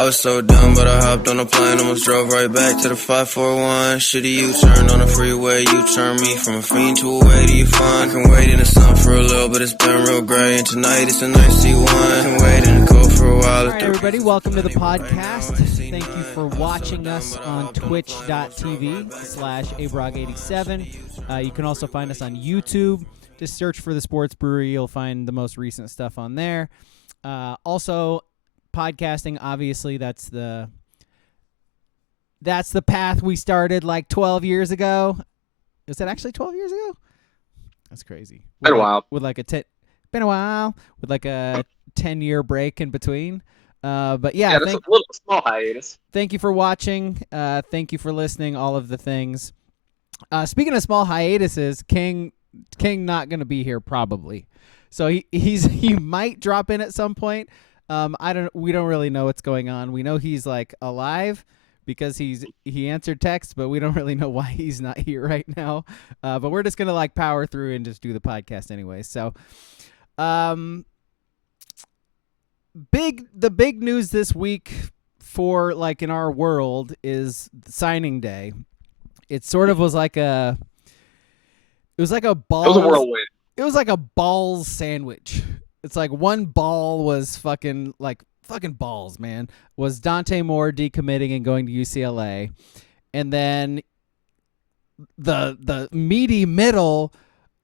I was so dumb, but I hopped on a plane, almost drove right back to the 541. Shitty U-turn on the freeway, you turn me from a fiend to a way to you fun. I can wait in the sun for a little, but it's been real gray, and tonight it's a nice C1. I can wait in the cold for a while. All right, everybody, welcome to the podcast. Thank you for watching us on twitch.tv/abrog87. You can also find us on YouTube. Just search for the Sports Brewery. You'll find the most recent stuff on there. Also, podcasting, obviously, that's the path we started like 12 years ago. Is that actually 12 years ago? That's crazy. Been a while. Been a while with like a 10-year break in between. But yeah, that's a little small hiatus. Thank you for watching. Thank you for listening. All of the things. Speaking of small hiatuses, King not going to be here probably. So he might drop in at some point. We don't really know what's going on. We know he's like alive because he answered text, but we don't really know why he's not here right now. But we're just gonna like power through and just do the podcast anyway. So, the big news this week for like in our world is signing day. It sort of was like a ball. It was a whirlwind. It was like a balls sandwich. It's like one ball was fucking balls, man. Was Dante Moore decommitting and going to UCLA. And then the meaty middle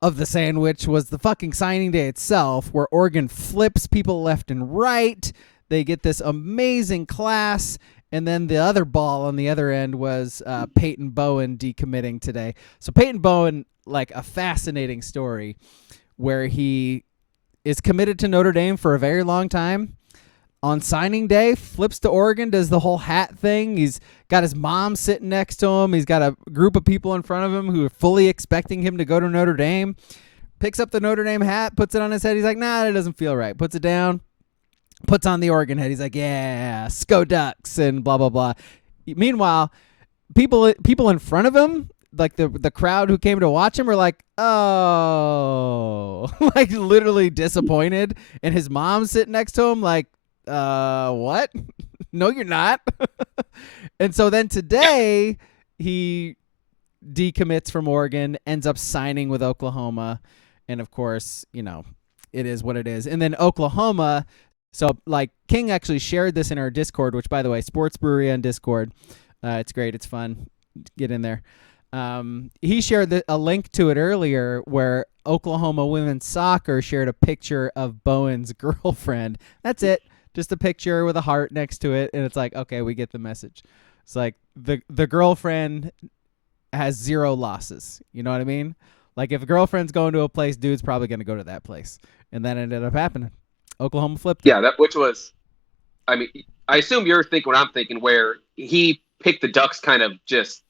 of the sandwich was the fucking signing day itself, where Oregon flips people left and right. They get this amazing class. And then the other ball on the other end was Peyton Bowen decommitting today. So Peyton Bowen, like a fascinating story where he is committed to Notre Dame for a very long time. On signing day, flips to Oregon, does the whole hat thing. He's got his mom sitting next to him. He's got a group of people in front of him who are fully expecting him to go to Notre Dame. Picks up the Notre Dame hat, puts it on his head. He's like, nah, that doesn't feel right. Puts it down, puts on the Oregon hat. He's like, yeah, Sco Ducks and blah, blah, blah. Meanwhile, people in front of him, like the crowd who came to watch him, were like, oh, like literally disappointed. And his mom's sitting next to him like, what? No, you're not. And so then today he decommits from Oregon, ends up signing with Oklahoma. And of course, it is what it is. And then Oklahoma. So like King actually shared this in our Discord, which by the way, Sports Brewery on Discord. It's great. It's fun. Get in there. He shared a link to it earlier where Oklahoma women's soccer shared a picture of Bowen's girlfriend. That's it. Just a picture with a heart next to it. And it's like, okay, we get the message. It's like the girlfriend has 0 losses. You know what I mean? Like if a girlfriend's going to a place, dude's probably going to go to that place. And that ended up happening. Oklahoma flipped. Yeah, which was, I mean, I assume you're thinking what I'm thinking, where he picked the Ducks kind of just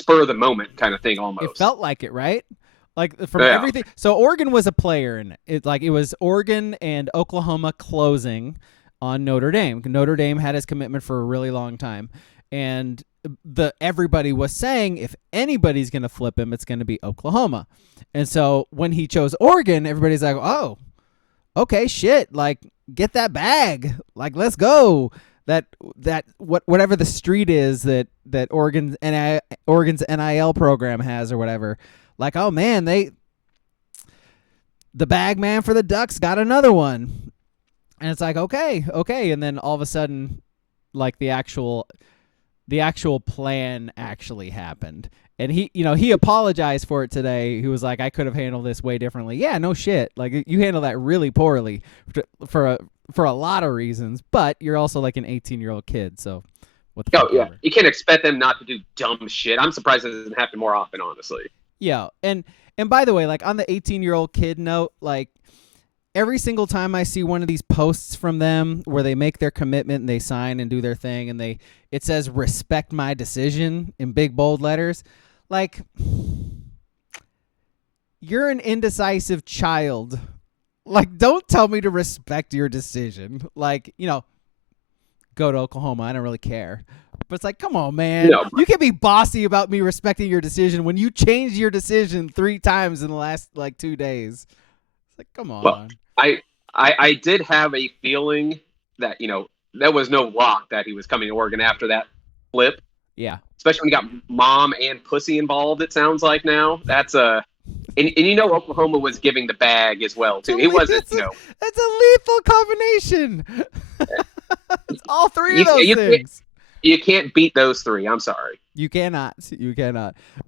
spur of the moment kind of thing almost. It felt like it, right? Like from everything. So Oregon was a player in it. It was Oregon and Oklahoma closing on Notre Dame. Notre Dame had his commitment for a really long time. And everybody was saying if anybody's going to flip him, it's going to be Oklahoma. And so when he chose Oregon, everybody's like, oh, okay, shit. Like, get that bag. Like, let's go. Whatever the street is that Oregon's NIL program has or whatever. Like, oh man, the bag man for the Ducks got another one. And it's like, okay. And then all of a sudden, like the actual plan actually happened. And he apologized for it today. He was like, I could have handled this way differently. Yeah, no shit. Like you handled that really poorly for a lot of reasons, but you're also like an 18-year-old kid. So what the fuck? Yeah. You can't expect them not to do dumb shit. I'm surprised it doesn't happen more often, honestly. Yeah. And by the way, like on the 18-year-old kid note, like every single time I see one of these posts from them where they make their commitment and they sign and do their thing and it says respect my decision in big bold letters. Like, you're an indecisive child. Like, don't tell me to respect your decision. Like, go to Oklahoma. I don't really care. But it's like, come on, man. No. You can be bossy about me respecting your decision when you changed your decision 3 times in the last, 2 days. It's like, come on. Well, I did have a feeling that, there was no lock that he was coming to Oregon after that flip. Yeah. Especially when you got mom and pussy involved, it sounds like now. That's a... And Oklahoma was giving the bag as well, too. It wasn't, That's a lethal combination. It's all three of those things. You can't beat those three. I'm sorry. You cannot.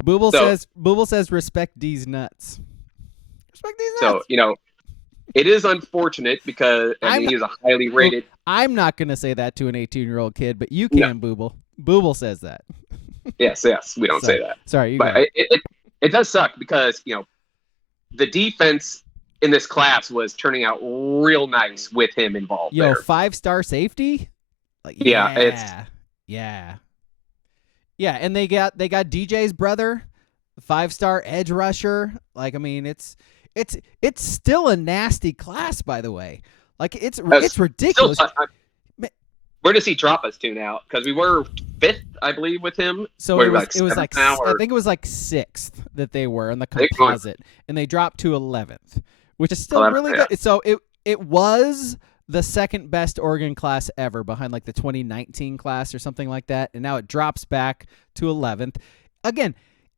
Booble says, respect these nuts. Respect these nuts. So, it is unfortunate because he's a highly rated. I'm not going to say that to an 18-year-old kid, but you can, Booble. Booble says that. Yes. We don't say that. Sorry. But it does suck because, the defense in this class was turning out real nice with him involved there. 5-star safety? Yeah. Yeah, and they got DJ's brother, 5-star edge rusher. It's still a nasty class, by the way. It's ridiculous. Where does he drop us to now? Because we were 5th, I believe, with him. So it was like I think it was like 6th that they were in the composite, and they dropped to 11th, which is still really good. So it was the second best Oregon class ever, behind like the 2019 class or something like that, and now it drops back to 11th. Again,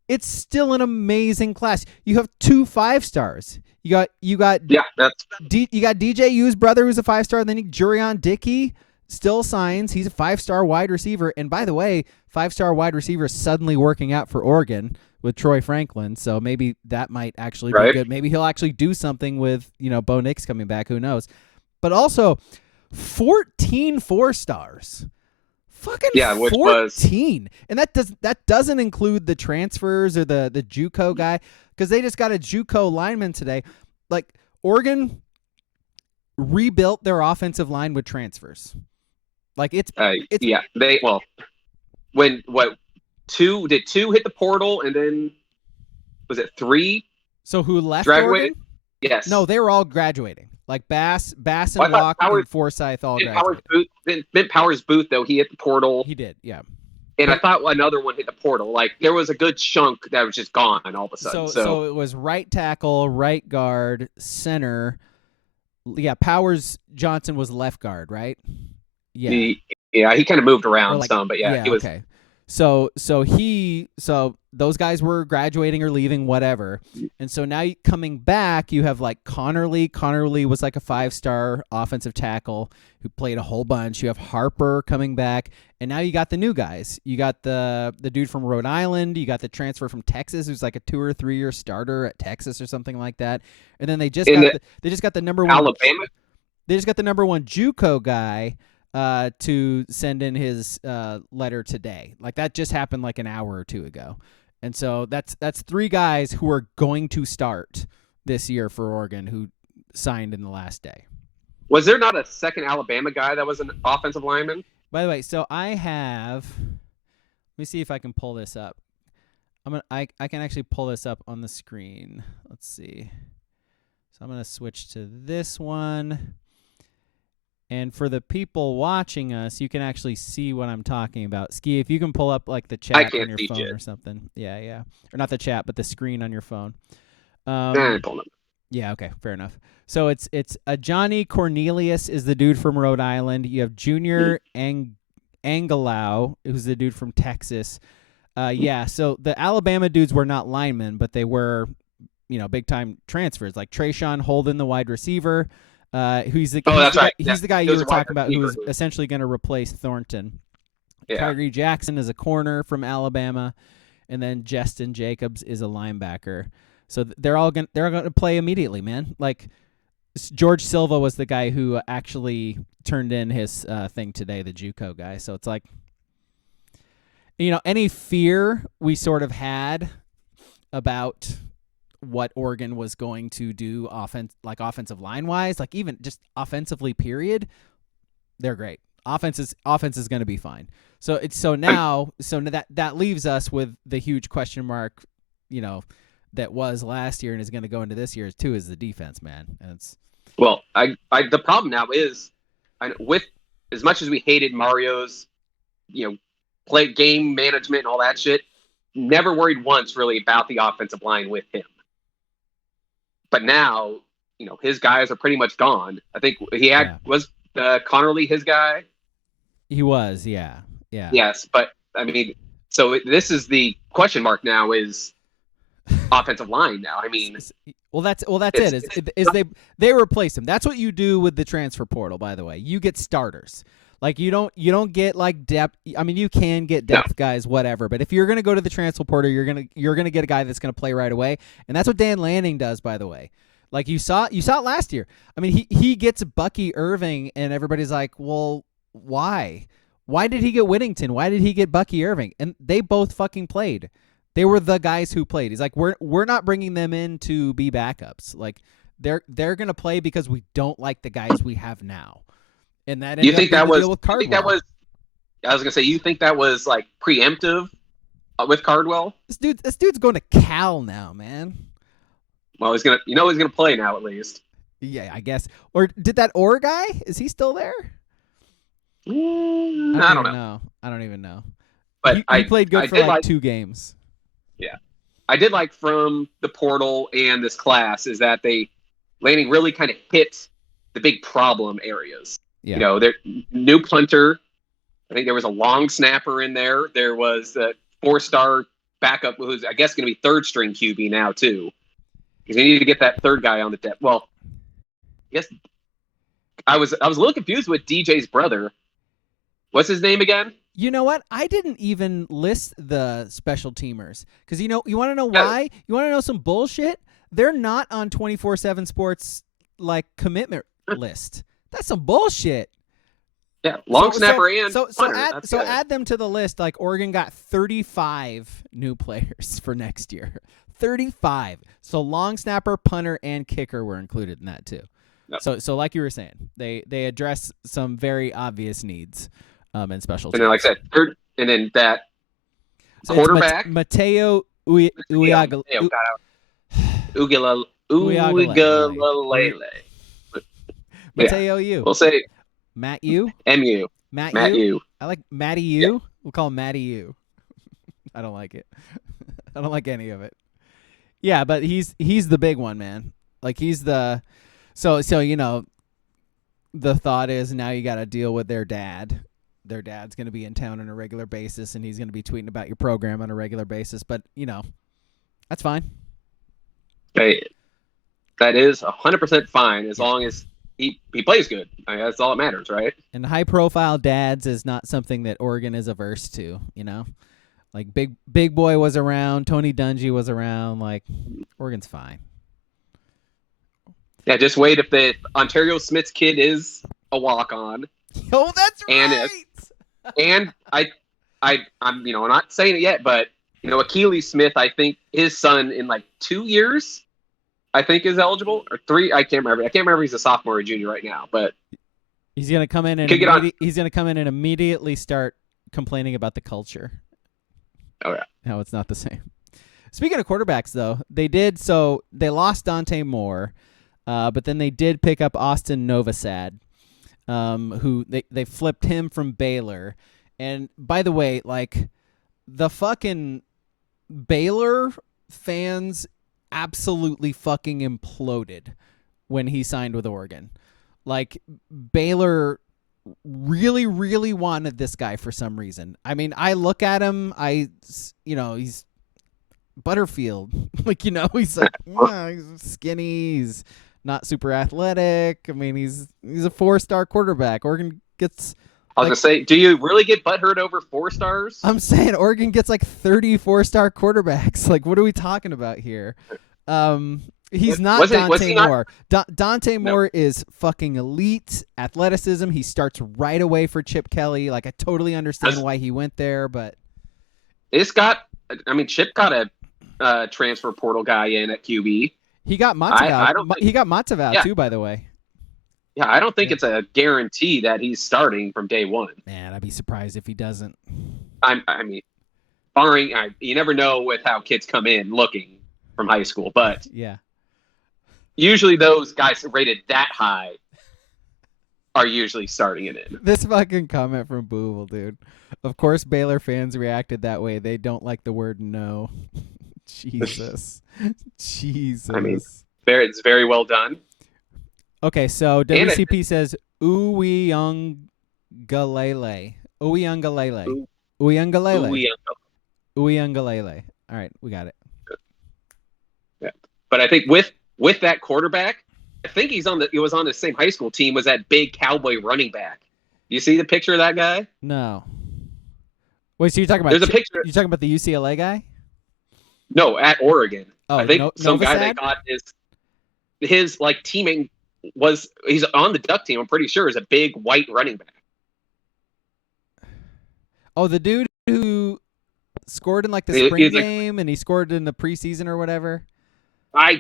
it's still an amazing class. You have 2 5-stars. You got DJ U's brother, who's a 5-star, and then Jurion Dickey still signs. He's a 5-star wide receiver, and by the way, 5-star wide receiver is suddenly working out for Oregon with Troy Franklin, so maybe that might actually be good. Maybe he'll actually do something with Bo Nix coming back. Who knows? But also 14 4-stars. Fucking 14. And that doesn't include the transfers or the JUCO guy, because they just got a JUCO lineman today. Like, Oregon rebuilt their offensive line with transfers. When 2 hit the portal, and then was it 3? So who left graduated? Oregon? Yes. No, they were all graduating. Like Bass and Walker and Forsyth all graduated. Mint Powers Booth, though, he hit the portal. He did, yeah. And I thought another one hit the portal. Like, there was a good chunk that was just gone all of a sudden. So it was right tackle, right guard, center. Yeah, Powers Johnson was left guard, right? Yeah. He kind of moved around some, but he was. Okay. So those guys were graduating or leaving, whatever. And so now coming back, you have like Connerly. Connerly was like a 5-star offensive tackle who played a whole bunch. You have Harper coming back, and now you got the new guys. You got the dude from Rhode Island. You got the transfer from Texas, who's like a 2 or 3 year starter at Texas or something like that. And then they just got the number 1 Alabama. They just got the number 1 JUCO guy to send in his letter today. Like, that just happened like an hour or 2 ago. And so that's 3 guys who are going to start this year for Oregon who signed in the last day. Was there not a second Alabama guy that was an offensive lineman? By the way, so I have, let me see if I can pull this up. I can actually pull this up on the screen. Let's see. So I'm going to switch to this one. And for the people watching us, you can actually see what I'm talking about. Ski, if you can pull up like the chat on your phone or something. Yeah. Or not the chat, but the screen on your phone. Yeah, okay, fair enough. So it's Johnny Cornelius is the dude from Rhode Island. You have Junior Angelau, who's the dude from Texas. So the Alabama dudes were not linemen, but they were, big-time transfers. Like Trayshawn Holden, the wide receiver. He's the guy you were talking about who was essentially going to replace Thornton. Yeah. Kyrie Jackson is a corner from Alabama, and then Justin Jacobs is a linebacker. So they're all going to play immediately, man. Like, George Silva was the guy who actually turned in his thing today, the JUCO guy. So it's like, any fear we sort of had about what Oregon was going to do offensive line wise, like even just offensively, period, they're great. Offense is going to be fine. So that leaves us with the huge question mark, that was last year and is going to go into this year too, is the defense, man. And the problem now is, with as much as we hated Mario's, play game management and all that shit, never worried once really about the offensive line with him. But now, his guys are pretty much gone. I think he had was Connerly his guy. He was, yeah. Yeah. Yes, but I mean, so this is the question mark now is offensive line now. I mean, Well, that's it's, it. Is they replace him. That's what you do with the transfer portal. By the way, you get starters. Like you don't get like depth. I mean, you can get depth guys, whatever. But if you're gonna go to the transfer portal, you're gonna get a guy that's gonna play right away, and that's what Dan Lanning does. By the way, like you saw it last year. I mean, he gets Bucky Irving, and everybody's like, well, why? Why did he get Whittington? Why did he get Bucky Irving? And they both fucking played. They were the guys who played. He's like, we're not bringing them in to be backups. Like they're gonna play because we don't like the guys we have now. And that you think that was? Deal with you think that was? I was gonna say, you think that was like preemptive with Cardwell? This dude's going to Cal now, man. Well, he's gonna play now at least. Yeah, I guess. Or did that Orr guy? Is he still there? I don't know. I don't even know. But he played good for like 2 games. Yeah, I did like from the portal and this class is that Lanning really kind of hit the big problem areas. Yeah. You know, their new punter. I think there was a long snapper in there. There was a 4-star backup who's I guess going to be 3rd string QB now too, because they need to get that 3rd guy on the depth. Well, I guess I was a little confused with DJ's brother. What's his name again? You know what? I didn't even list the special teamers because you want to know why? You want to know some bullshit? They're not on 24/7 Sports like commitment list. That's some bullshit. Yeah, long snapper and punter. Add them to the list. Like Oregon got 35 new players for next year. 35. So long snapper, punter, and kicker were included in that too. Yep. So like you were saying, they address some very obvious needs. And special teams. And then, like I said, and then that quarterback, Matayo Uiagalelei. Matayo U. We'll say Matt U. MU. Matt U. U. I like Matty U. Yeah. We'll call him Matty U. I don't like it. I don't like any of it. Yeah, but he's the big one, man. Like he's the so you know the thought is now you got to deal with their dad. Their dad's going to be in town on a regular basis, and he's going to be tweeting about your program on a regular basis. But, that's fine. Hey, that is 100% fine as long as he plays good. I mean, that's all that matters, right? And high-profile dads is not something that Oregon is averse to, Like, Big Boy was around, Tony Dungy was around. Like, Oregon's fine. Yeah, just wait if the Ontario Smith's kid is a walk-on. Oh, that's right. And I'm not saying it yet, but Akili Smith, I think his son in like 2 years, I think is eligible or 3. I can't remember. I can't remember if he's a sophomore or junior right now, but he's gonna come in and he's gonna come in and immediately start complaining about the culture. Oh yeah, how it's not the same. Speaking of quarterbacks, though, they lost Dante Moore, but then they did pick up Austin Novosad. Who they flipped him from Baylor. And by the way, like the fucking Baylor fans absolutely fucking imploded when he signed with Oregon. Like Baylor really, really wanted this guy for some reason. I mean, I look at him, he's Butterfield. Like, he's like, he's skinny, he's not super athletic. I mean, he's a 4-star quarterback. Oregon gets. I was gonna say, do you really get butthurt over 4 stars? I'm saying Oregon gets like 34-star quarterbacks. Like, what are we talking about here? He's not Dante Moore. Dante Moore is fucking elite athleticism. He starts right away for Chip Kelly. Like, I totally understand why he went there, but Chip got a transfer portal guy in at QB. He got Mataval. He got Mataval too, by the way. Yeah, I don't think it's a guarantee that he's starting from day one. Man, I'd be surprised if he doesn't. I mean, barring you never know with how kids come in looking from high school, but yeah, usually those guys rated that high are usually starting it in. This fucking comment from Booble, dude. Of course, Baylor fans reacted that way. They don't like the word no. Jesus. I mean, it's very well done. Okay, so WCP says Uyunglele. Uyunglele. Ooh, Uyunglele. yeah. Uyunglele. All right, we got it. Yeah. But I think with that quarterback, I think he was on the same high school team, was that big cowboy running back. You see the picture of that guy? No. Wait, so you're talking about There's a picture. you're talking about the UCLA guy? No, at Oregon. Oh, I think some guy they Novosad? got his like teammate he's on the Duck team. I'm pretty sure is a big white running back. Oh, the dude who scored in like the He's spring like- game and he scored in the preseason or whatever. I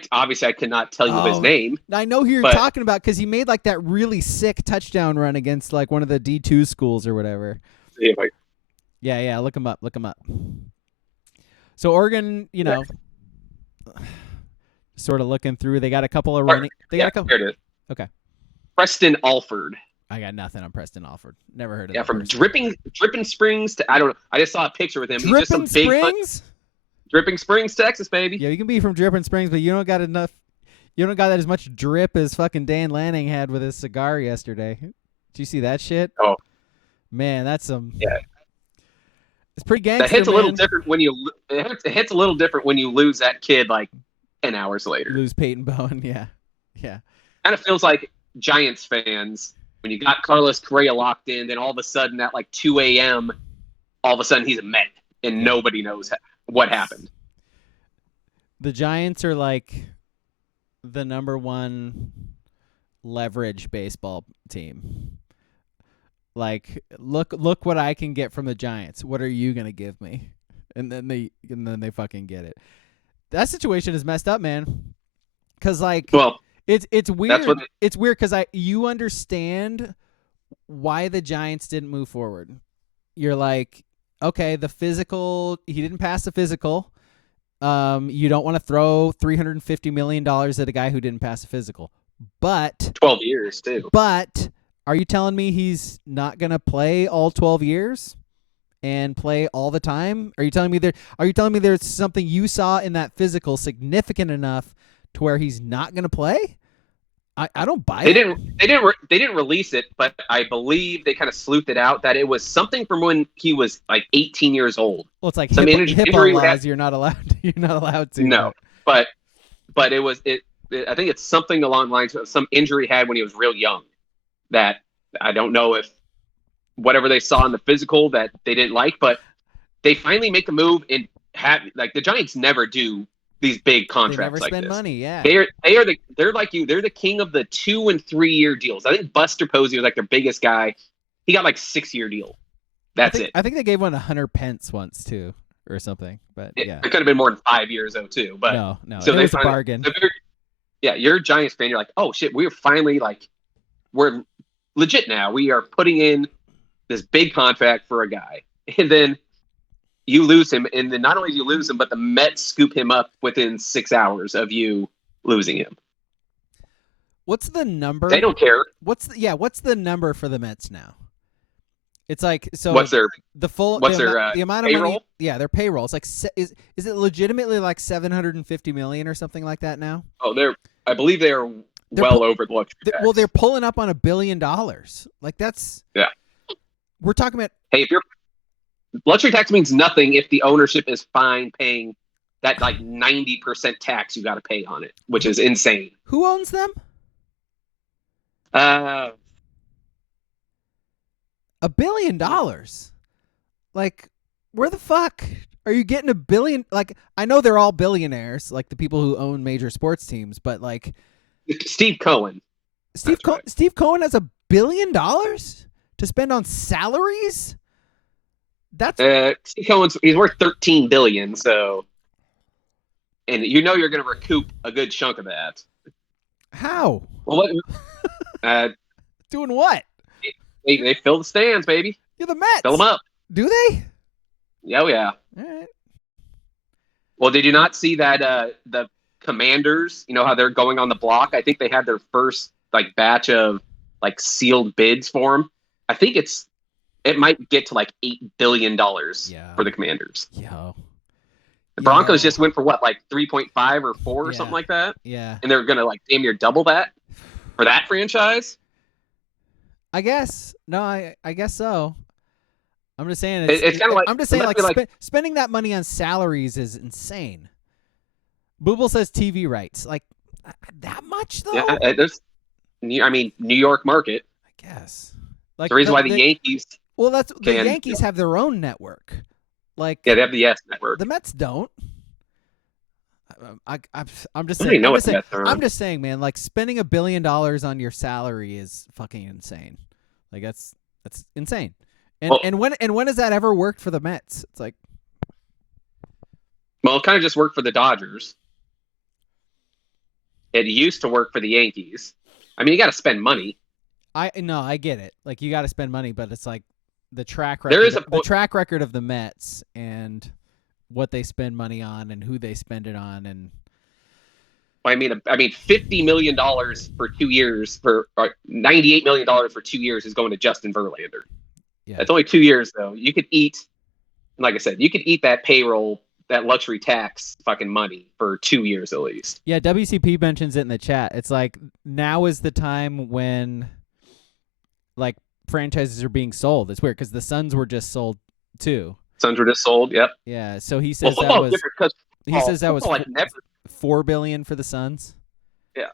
cannot tell you his name. I know who you're But- talking about because he made like that really sick touchdown run against like one of the D2 schools or whatever. Anyway, Yeah. Look him up. So Oregon, sort of looking through. They got a couple of running. They got a couple. Here it is. Okay. Preston Alford. I got nothing on Preston Alford. Never heard of Yeah, that from person. Dripping Springs to I don't know. I just saw a picture with him. He's just some Dripping big Springs? Dripping Springs, Texas, baby. Yeah, you can be from Dripping Springs, but you don't got enough. You don't got that as much drip as fucking Dan Lanning had with his cigar yesterday. Did you see that shit? Oh. Man, that's some. Yeah. It's pretty gangster. That hits a little man. different when you. It hits a little different when you lose that kid like 10 hours later. Lose Peyton Bowen. Yeah. Kind of feels like Giants fans when you got Carlos Correa locked in, then all of a sudden at like 2 a.m., all of a sudden he's a Met and nobody knows what happened. The Giants are like the number one leverage baseball team. Like, look what I can get from the Giants. What are you gonna give me? And then they fucking get it. That situation is messed up, man. Cause like, Well, it's weird. that's what It's weird because you understand why the Giants didn't move forward. You're like, okay, the physical, he didn't pass the physical. You don't want to throw $350 million at a guy who didn't pass the physical. But 12 years too. But are you telling me he's not gonna play all 12 years and play all the time? Are you telling me there's something you saw in that physical significant enough to where he's not gonna play? I don't buy it. They didn't release it, but I believe they kind of sleuthed it out that it was something from when he was like 18 years old. Well, it's like some HIPAA injury laws. You're not allowed to. No, but it was it. I think it's something along the lines of some injury he had when he was real young. That I don't know if whatever they saw in the physical that they didn't like, but they finally make a move and have like the Giants never do these big They contracts never like spend this. money. Yeah. They're like you. They're the king of the 2 and 3 year deals. I think Buster Posey was like their biggest guy. He got like 6-year deal. That's it. I think they gave one 100 pence once too, or something. But yeah, It could have been more than 5 years though too. But no, so it they was a finally- bargain. so you're a Giants fan. You're like, oh shit, we're finally like, we're legit now. We are putting in this big contract for a guy, and then you lose him, and then not only do you lose him, but the Mets scoop him up within 6 hours of you losing him. What's the number? They don't care. What's the number for the Mets now? It's like so. What's their the full? what's the, their, amount, the amount of money? payroll? Yeah, their payroll. It's like is it legitimately like $750 million or something like that now? Oh, I believe they are well over the luxury tax. Well, they're pulling up on $1 billion. Like that's Yeah. We're talking about. Hey, if you're luxury tax means nothing if the ownership is fine paying that like 90% tax you got to pay on it, which is insane. Who owns them? Uh, $1 billion. Like, where the fuck are you getting $1 billion? Like, I know they're all billionaires, like the people who own major sports teams, but like Steve Cohen. Steve Cohen has $1 billion to spend on salaries. That's Steve Cohen's he's worth $13 billion, so and you know you're going to recoup a good chunk of that. how Well, doing what? they fill the stands, baby. You're the Mets. Fill them up. Do they? Oh yeah. All right. Well, did you not see that the Commanders? You know how they're going on the block. I think they had their first like batch of like sealed bids for them. I think it might get to like $8 billion for the Commanders. Yo. The Broncos just went for what, like 3.5 or 4 or something like that, Yeah. and they're gonna like damn near double that for that franchise. I guess. No, I guess so. I'm just saying It's kind of like, I'm just saying like spending that money on salaries is insane. Booble says TV rights. Like that much though? yeah, New York market. I guess. Like the reason why the Yankees. Well, the Yankees have their own network. Like they have the Yes network. The Mets don't. I'm just saying. I'm just saying, man. Like spending $1 billion on your salary is fucking insane. Like that's insane. And when has that ever worked for the Mets? It's like, well, it kind of just worked for the Dodgers. It used to work for the Yankees. I mean, you got to spend money. I get it. Like you got to spend money, but it's like the track record. The track record of the Mets and what they spend money on and who they spend it on, and I mean, $50 million for 2 years for $98 million for 2 years is going to Justin Verlander. Yeah, that's only 2 years though. You could eat, like I said, that payroll, that luxury tax fucking money for 2 years at least. Yeah, WCP mentions it in the chat. It's like now is the time when like franchises are being sold. It's weird because the Suns were just sold too. Suns were just sold. Yep. Yeah. So he says that was $4 billion for the Suns. Yeah.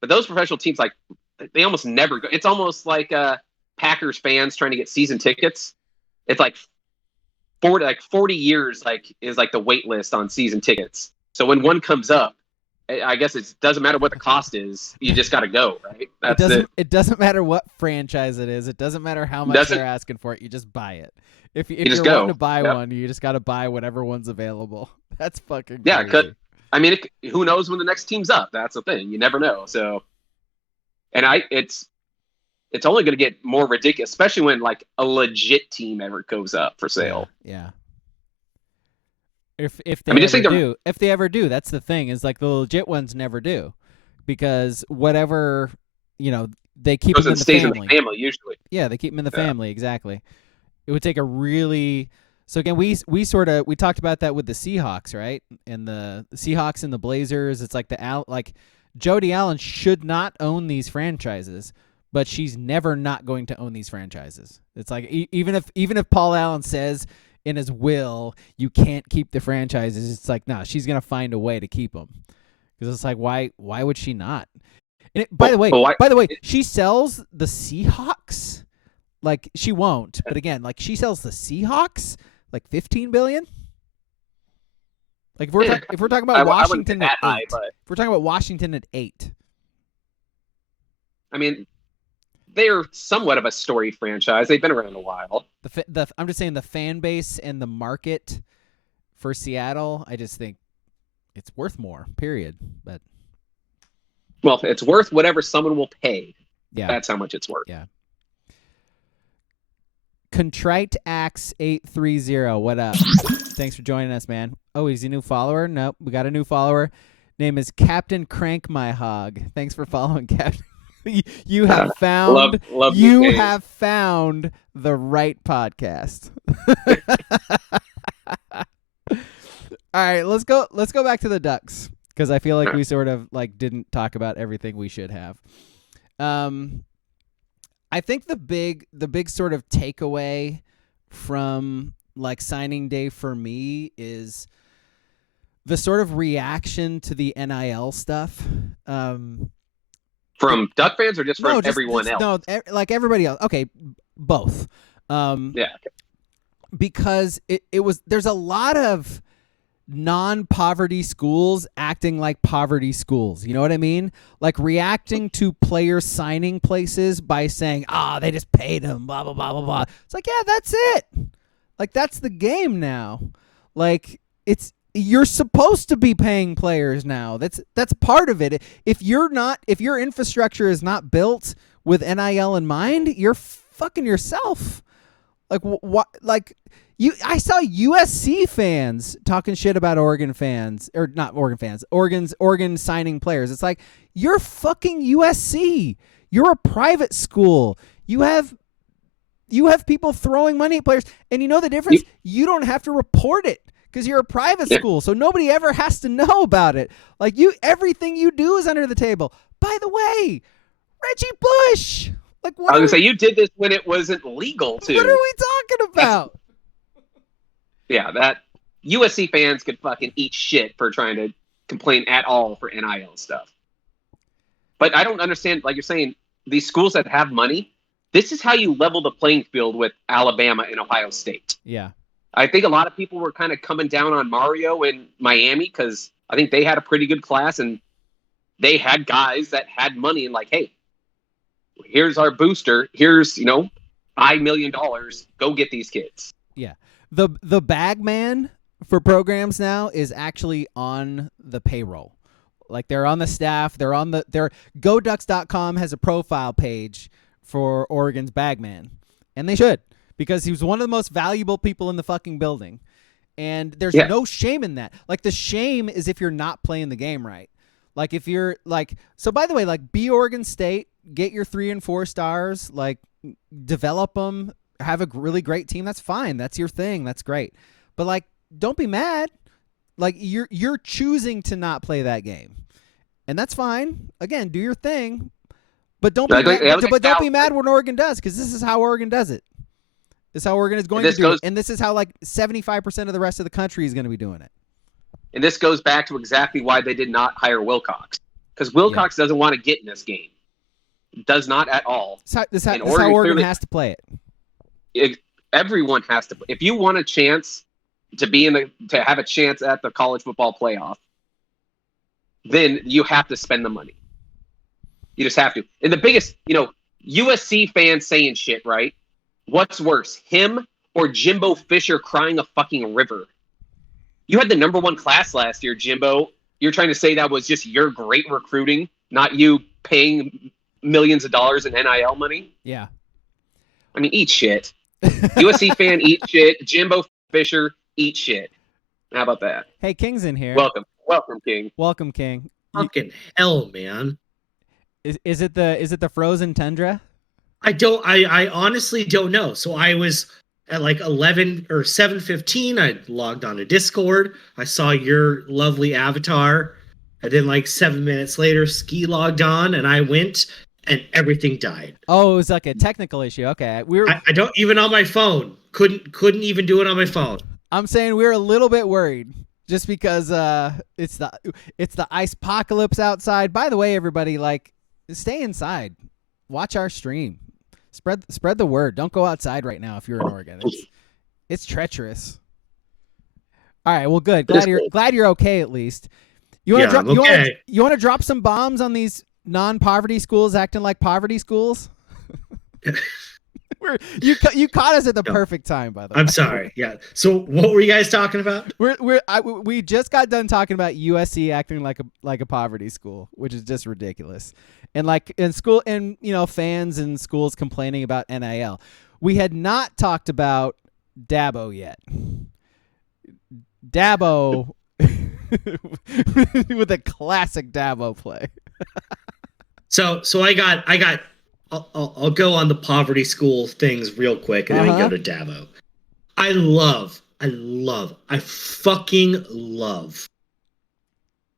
But those professional teams, like they almost never go. It's almost like Packers fans trying to get season tickets. It's like 40 years is like the wait list on season tickets. So when one comes up, I guess it doesn't matter what the cost is. You just got to go, right? It doesn't matter what franchise it is. It doesn't matter how much they're asking for it. You just buy it. If you're wanting to buy one, you just got to buy whatever one's available. That's fucking crazy. Yeah, who knows when the next team's up? That's the thing. You never know. So, and it's only going to get more ridiculous, especially when like a legit team ever goes up for sale. Yeah. If they ever do, that's the thing. Is like the legit ones never do, because whatever they keep them in the family. In the family usually. Yeah, they keep them in the family exactly. It would take a really. So again, we talked about that with the Seahawks, right? And the Seahawks and the Blazers. It's like Jody Allen should not own these franchises, but she's never not going to own these franchises. It's like even if Paul Allen says in his will you can't keep the franchises, it's like no, she's gonna find a way to keep them, because it's like why would she not? And by the way, she sells the Seahawks. Like she won't, but again, like she sells the Seahawks like $15 billion. Like if we're talking about Washington at 8, if we're talking about Washington at 8, I mean, they're somewhat of a storied franchise. They've been around a while. I'm just saying the fan base and the market for Seattle, I just think it's worth more. Period. But it's worth whatever someone will pay. Yeah, that's how much it's worth. Yeah. Contrite Axe 830. What up? Thanks for joining us, man. Oh, he's a new follower? Nope, we got a new follower. Name is Captain Crank My Hog. Thanks for following, Captain. You have found have found the right podcast. All right, let's go back to the Ducks, because I feel like we sort of like didn't talk about everything we should have. I think the big sort of takeaway from like signing day for me is the sort of reaction to the NIL stuff. From Duck fans or just from everyone else? No, like everybody else. Okay, both. Because there's a lot of non-poverty schools acting like poverty schools. You know what I mean? Like reacting to players signing places by saying, they just paid him, blah, blah, blah, blah, blah. It's like, yeah, that's it. Like, that's the game now. Like, you're supposed to be paying players now. That's part of it. If your infrastructure is not built with NIL in mind, you're fucking yourself. Like, what? Like, I saw USC fans talking shit about Oregon fans, or not Oregon fans, Oregon signing players. It's like, you're fucking USC. You're a private school. You have people throwing money at players, and you know the difference? You don't have to report it because you're a private school, so nobody ever has to know about it. Like everything you do is under the table. By the way, Reggie Bush, Like, I was gonna say you did this when it wasn't legal too. What are we talking about? Yeah, that USC fans could fucking eat shit for trying to complain at all for NIL stuff. But I don't understand, like you're saying, these schools that have money, this is how you level the playing field with Alabama and Ohio State. Yeah. I think a lot of people were kind of coming down on Mario in Miami because I think they had a pretty good class and they had guys that had money and like, hey, here's our booster. Here's, $5 million. Go get these kids. Yeah. The bag man for programs now is actually on the payroll. Like they're on the staff. They're GoDucks.com has a profile page for Oregon's bagman. And they should, because he was one of the most valuable people in the fucking building. And there's no shame in that. Like the shame is if you're not playing the game right. Like if you're like, so by the way, like be Oregon State, get your 3 and 4 stars, like develop them, have a really great team. That's fine. That's your thing. That's great. But like, don't be mad. Like you're choosing to not play that game, and that's fine. Again, do your thing, but don't be don't be mad when Oregon does, because this is how Oregon does it. This is how Oregon is going to do it, and this is how like 75% of the rest of the country is going to be doing it. And this goes back to exactly why they did not hire Wilcox, because Wilcox doesn't want to get in this game. Does not at all. This is how Oregon has to play it. Everyone has to. If you want a chance to have a chance at the college football playoff, then you have to spend the money. You just have to. And the biggest, USC fans saying shit, right? What's worse, him or Jimbo Fisher crying a fucking river? You had the number 1 class last year, Jimbo. You're trying to say that was just your great recruiting, not you paying millions of dollars in NIL money? Yeah. I mean, eat shit. USC fan, eat shit. Jimbo Fisher, eat shit. How about that? Hey, King's in here. Welcome, King. Welcome, King. Fucking hell, man. Is it the frozen tundra? I honestly don't know. So I was at like 11 or 7:15. I logged on to Discord. I saw your lovely avatar. And then like 7 minutes later, Ski logged on, and I went, and everything died. Oh, it was like a technical issue. Okay, I don't even on my phone. Couldn't even do it on my phone. I'm saying we're a little bit worried just because it's the ice apocalypse outside. By the way, everybody, like, stay inside. Watch our stream. Spread the word. Don't go outside right now if you're in Oregon. It's treacherous. All right, well, good. Glad you're okay at least. You want to drop some bombs on these non-poverty schools acting like poverty schools? You caught us at the perfect time, by the way. I'm sorry. Yeah. So what were you guys talking about? We just got done talking about USC acting like a poverty school, which is just ridiculous. And like in school, and fans in schools complaining about NIL. We had not talked about Dabo yet. Dabo with a classic Dabo play. So I'll go on the poverty school things real quick, and then we go to Dabo. I fucking love.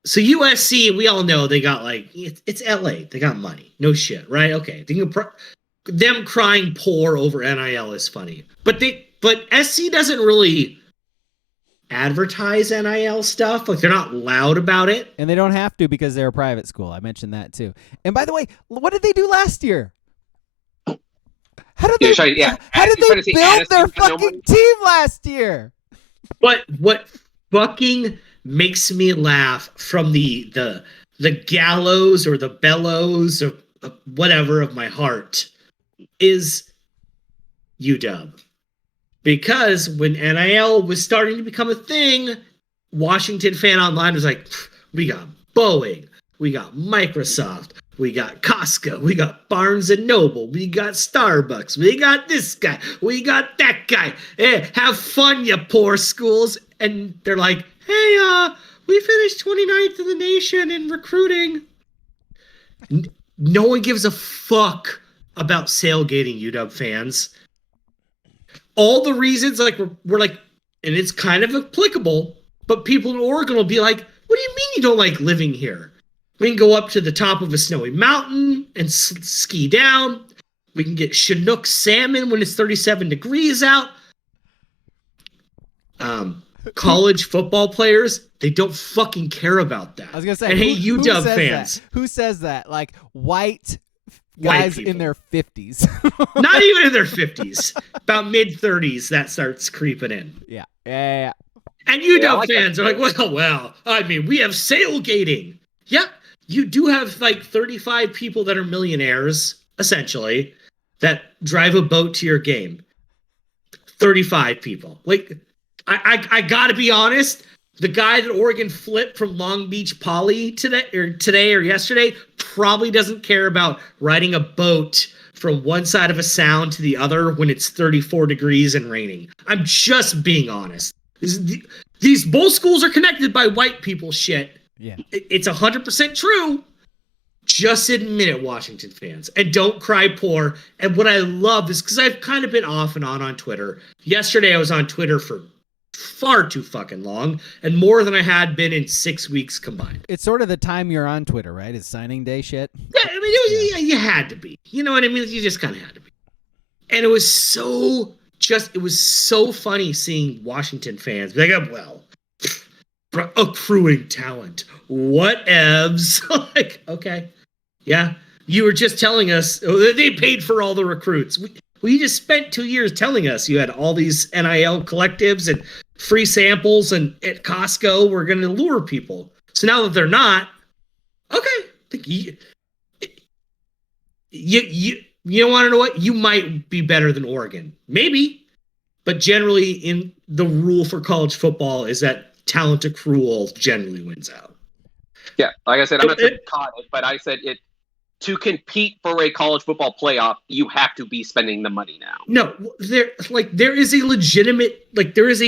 So USC, we all know they got it's LA. They got money. No shit, right? Okay. Them crying poor over NIL is funny. But SC doesn't really advertise NIL stuff. Like, they're not loud about it. And they don't have to because they're a private school. I mentioned that too. And by the way, what did they do last year? How did they build their fucking team last year? But what fucking makes me laugh from the gallows or the bellows or whatever of my heart is UW. Because when NIL was starting to become a thing, Washington Fan Online was like, we got Bowen, we got Microsoft, we got Costco, we got Barnes & Noble, we got Starbucks, we got this guy, we got that guy. Hey, have fun, you poor schools. And they're like, hey, we finished 29th in the nation in recruiting. No one gives a fuck about sailgating, UW fans. All the reasons, like, we're like, and it's kind of applicable, but people in Oregon will be like, what do you mean you don't like living here? We can go up to the top of a snowy mountain and ski down. We can get Chinook salmon when it's 37 degrees out. College football players, they don't fucking care about that. I was gonna say, and hey, who UW says fans, that? Who says that? Like white guys people. in their 50s. Not even in their 50s, about mid 30s, that starts creeping in. Yeah. And UW fans are like, well, I mean, we have sailgating. Yeah, you do have like 35 people that are millionaires, essentially, that drive a boat to your game. 35 people. Like, I gotta be honest. The guy that Oregon flipped from Long Beach Poly today or yesterday probably doesn't care about riding a boat from one side of a sound to the other when it's 34 degrees and raining. I'm just being honest. These bowl schools are connected by white people shit. Yeah. It's 100% true. Just admit it, Washington fans, and don't cry poor. And what I love is because I've kind of been off and on Twitter. Yesterday I was on Twitter for far too fucking long, and more than I had been in 6 weeks combined. It's sort of the time you're on Twitter, right? It's signing day shit. Yeah, I mean, you had to be. You know what I mean? You just kind of had to be. And it was so funny seeing Washington fans be like, well, accruing talent. Whatevs. Like, okay. Yeah. You were just telling us they paid for all the recruits. We just spent 2 years telling us you had all these NIL collectives and free samples, and at Costco we're going to lure people. So now that they're not, okay. You want to know what? You might be better than Oregon. Maybe. But generally, in the rule for college football is that talent accrual generally wins out. Yeah, like I said, I'm not sure if you caught it, but I said it. To compete for a college football playoff, you have to be spending the money now. No, there is a legitimate, there is a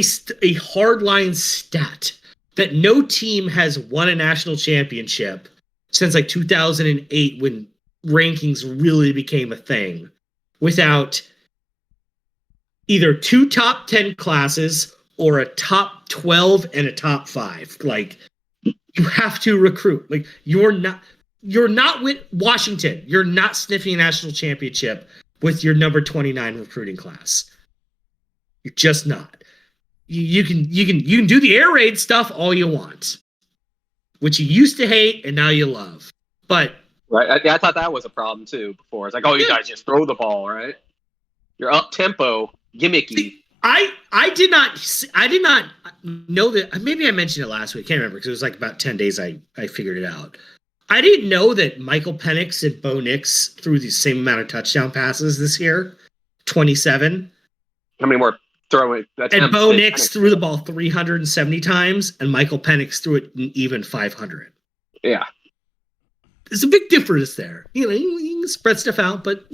hardline stat that no team has won a national championship since 2008 when rankings really became a thing without either 2 top 10 classes or a top 12 and a top 5. You have to recruit. You're not with Washington. You're not sniffing a national championship with your number 29 recruiting class. You're just not. You can do the air raid stuff all you want, which you used to hate and now you love. But right, I thought that was a problem too before. It's like, you guys just throw the ball, right? You're up tempo, gimmicky. See, I did not know that. Maybe I mentioned it last week. I can't remember because it was about 10 days. I figured it out. I didn't know that Michael Penix and Bo Nix threw the same amount of touchdown passes this year, 27. How many more throwing attempts? And Bo Nix threw the ball 370 times, and Michael Penix threw it even 500. Yeah. There's a big difference there. You can spread stuff out, but,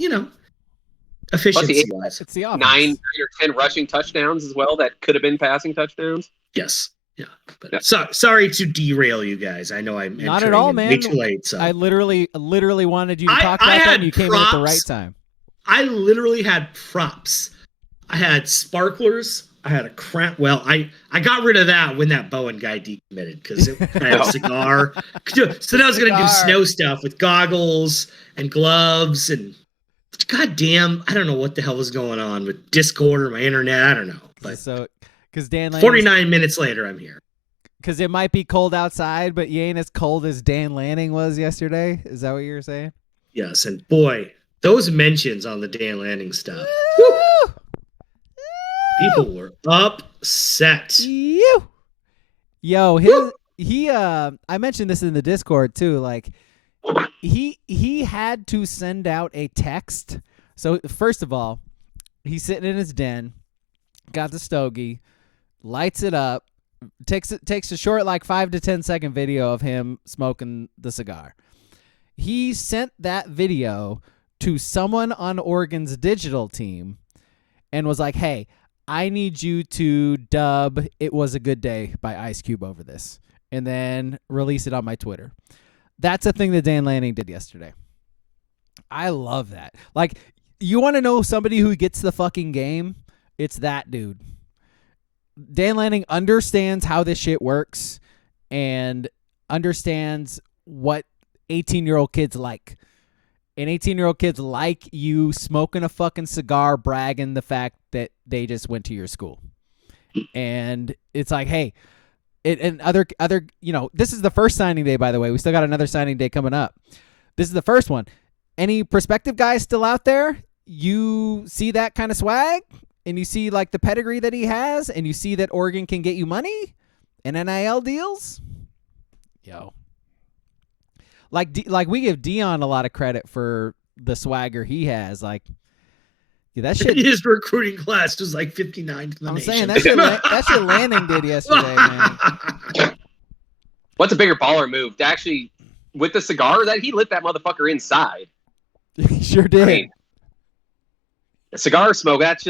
efficiency-wise. It's the offense. 9 or 10 rushing touchdowns as well that could have been passing touchdowns. Yes. Yeah, but sorry to derail you guys. I know I'm not at all, man. Way too late. So I literally wanted you to talk about that, and you came in at the right time. I literally had props. I had sparklers. I had a crap. Well, I got rid of that when that Bowen guy decommitted because I had a cigar. So now I was going to do snow stuff with goggles and gloves and goddamn, I don't know what the hell was going on with Discord or my internet. I don't know, but so. Because Dan Lanning, 49 minutes later, I'm here. Because it might be cold outside, but you ain't as cold as Dan Lanning was yesterday. Is that what you were saying? Yes, and boy, those mentions on the Dan Lanning stuff. People were upset. Yo, I mentioned this in the Discord too. He had to send out a text. So first of all, he's sitting in his den, got the stogie, lights it up, takes a short 5 to 10 second video of him smoking the cigar. He sent that video to someone on Oregon's digital team and was like, hey, I need you to dub It Was a Good Day by Ice Cube over this, and then release it on my Twitter. That's a thing that Dan Lanning did yesterday. I love that. You want to know somebody who gets the fucking game? It's that dude. Dan Lanning understands how this shit works and understands what 18-year-old kids like. And 18-year-old kids like you smoking a fucking cigar, bragging the fact that they just went to your school. And it's like, hey, and other, this is the first signing day, by the way. We still got another signing day coming up. This is the first one. Any prospective guys still out there? You see that kind of swag, and you see like the pedigree that he has, and you see that Oregon can get you money and NIL deals. Yo, like we give Dion a lot of credit for the swagger he has. Like, yeah, that shit. His recruiting class was like 59th in the I'm nation. saying that shit Lanning did yesterday, man. What's a bigger baller move? To actually, with the cigar, that he lit that motherfucker inside. He sure did. I mean, the cigar smoke, that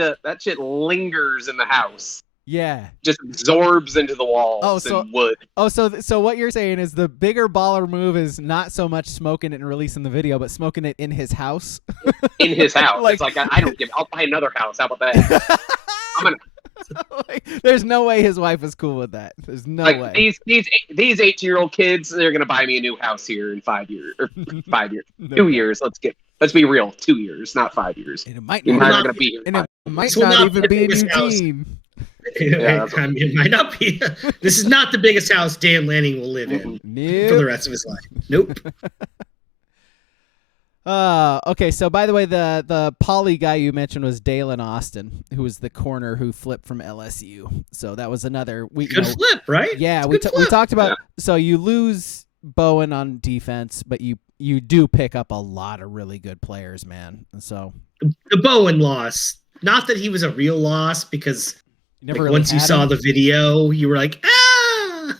shit lingers in the house. Yeah. Just absorbs into the walls and wood. Oh, so what you're saying is the bigger baller move is not so much smoking it and releasing the video, but smoking it in his house? In his house. It's like, I don't give, I'll buy another house. How about that? There's no way his wife is cool with that. There's no way. These 18-year-old kids, they're going to buy me a new house here in 5 years. Or 5 years. No. 2 years. Let's be real. 2 years, not 5 years. And it might You're not not going to be here. And it might This will not not even be be in his house. Eugene. I mean, it might not be. This is not the biggest house Dan Lanning will live in Nope. for the rest of his life. Nope. Okay, so by the way, the poly guy you mentioned was Dalen Austin, who was the corner who flipped from LSU. So that was another Good flip, right? Yeah, It's we good flip. talked about. So you lose Bowen on defense, but you do pick up a lot of really good players, man. And so The Bowen loss. Not that he was a real loss, because never like, really once you had saw him. the video, you were like, ah.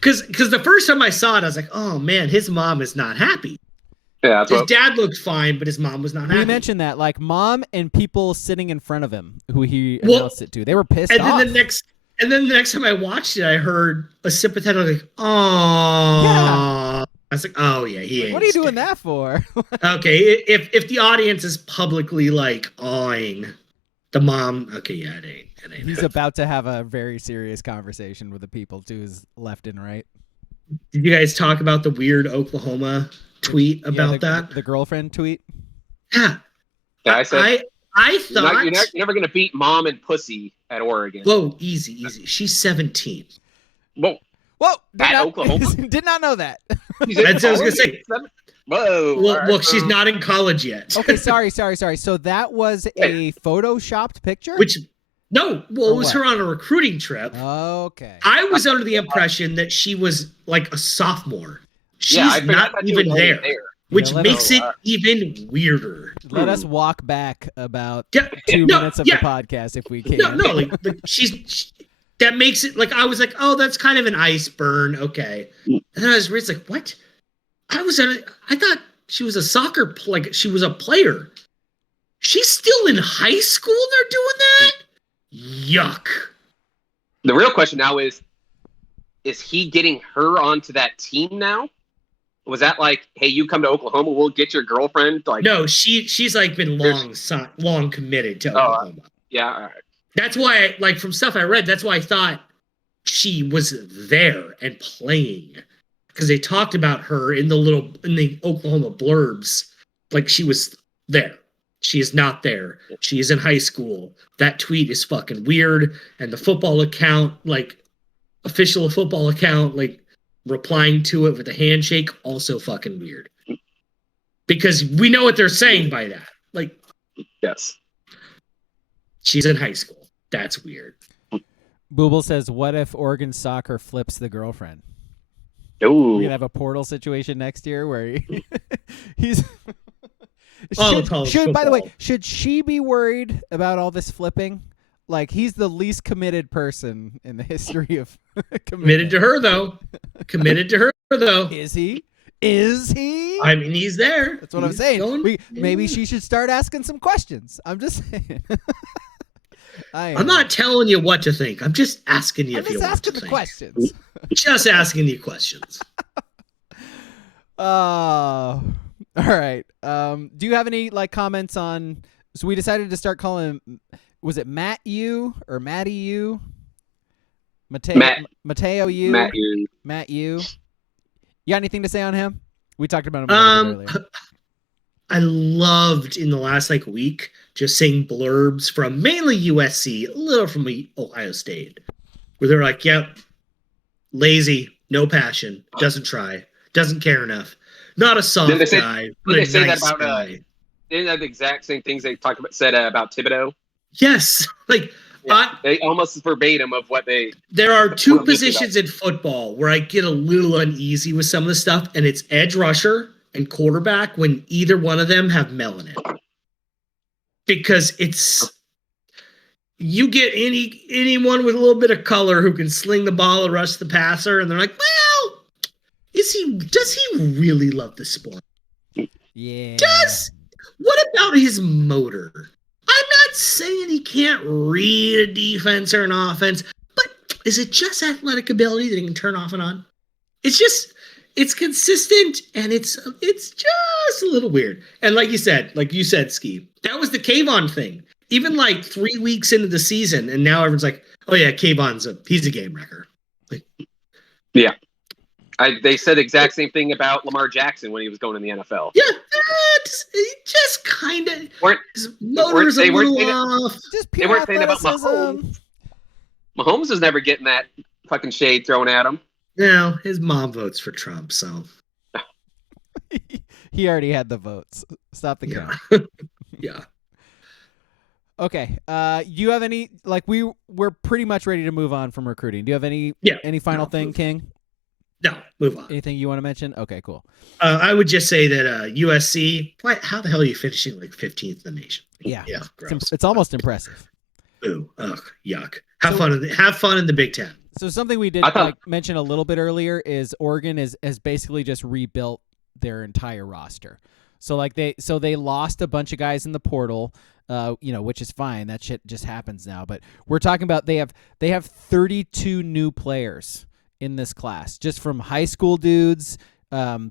Because the first time I saw it, I was like, oh man, his mom is not happy. Yeah, that's His what. dad looked fine, but his mom was not We happy. mentioned that, like mom and people sitting in front of him who he Well, announced it to, they were pissed And off. then the next time I watched it, I heard a sympathetic like, oh. Yeah. I was like, oh yeah, he ain't. What are you doing that for? Okay, if the audience is publicly like awing the mom, okay, yeah, it ain't. He's about to have a very serious conversation with the people to his left and right. Did you guys talk about the weird Oklahoma tweet about that? The girlfriend tweet? Yeah. Yeah, I said I thought you're never going to beat mom and pussy at Oregon. whoa, easy. She's 17. Whoa. Whoa! Oklahoma? Did not know that. She's in That's what I was gonna college? Whoa. Well, all right, look, she's not in college yet. Okay, sorry. So that was a photoshopped picture? Which no, well, Or it was what? her on a recruiting trip. Okay. I was under the impression that she was like a sophomore. She's Yeah, I not thought she even was there, which Yeah, let makes us- it even weirder. Let us walk back about Yeah, 2 no, minutes of yeah. the podcast if we can. No, like that makes it like I was like, oh, that's kind of an ice burn, okay. And then I was like, what? I thought she was a like she was a player. She's still in high school. They're doing that. Yuck. The real question now is he getting her onto that team now? Was that like, hey, you come to Oklahoma, we'll get your girlfriend? Like, No, she's like been long committed to Oklahoma. yeah, all right. That's why, like from stuff I read, that's why I thought she was there and playing, because they talked about her in the Oklahoma blurbs, like she was there. She is not there. She is in high school. That tweet is fucking weird, and the football account, like official football account, like replying to it with a handshake, also fucking weird. Because we know what they're saying by that. Like, Yes. she's in high school. That's weird. Booble says, what if Oregon soccer flips the girlfriend? Ooh. We're going to have a portal situation next year where he's... All of college by the way, football. should she be worried about all this flipping? Like, he's the least committed person in the history of Committed to her, though. Committed to her, though. Is he? Is he? I mean, he's there. That's what I'm He's saying. going- Maybe she should start asking some questions. I'm just saying. I'm not telling you what to think. I'm just asking you I'm if you just want asking to the think. questions. Just asking you questions. All right. Do you have any like comments on? So we decided to start calling him. Was it Matt U or Matty U? Matayo U. Matt, you. Matt U. You got anything to say on him? We talked about him a little bit earlier. I loved in the last like week just seeing blurbs from mainly USC, a little from Ohio State, where they're like, "Yep, lazy, no passion, doesn't try, doesn't care enough, not a soft guy, but a nice guy." Didn't have the exact same things they talked about said about Thibodeau? Yes, like they almost verbatim of what they. There are two positions in football where I get a little uneasy with some of the stuff, and it's edge rusher and quarterback when either one of them have melanin. Because it's you get anyone with a little bit of color who can sling the ball and rush the passer, and they're like, well, does he really love the sport? Yeah. What about his motor? I'm not saying he can't read a defense or an offense, but is it just athletic ability that he can turn off and on? It's consistent, and it's just a little weird. And like you said, Ski, that was the Kayvon thing. Even like 3 weeks into the season, and now everyone's like, oh yeah, Kayvon's he's a game wrecker. Like, yeah. They said the exact same thing about Lamar Jackson when he was going in the NFL. Yeah, just kind of. His motor's a little off. They weren't saying about Mahomes. Mahomes is never getting that fucking shade thrown at him. No, his mom votes for Trump, so. He already had the votes. Stop the count. Yeah. Okay. You have any, like, we're pretty much ready to move on from recruiting. Do you have any final thing, King? No, move on. Anything you want to mention? Okay, cool. I would just say that USC, how the hell are you finishing like 15th in the nation? Yeah. Gross. It's almost impressive. Ooh, ugh, yuck. Have fun in the Big Ten. So something we did mention a little bit earlier is Oregon has basically just rebuilt their entire roster. So they lost a bunch of guys in the portal, which is fine. That shit just happens now. But we're talking about they have 32 new players in this class, just from high school dudes,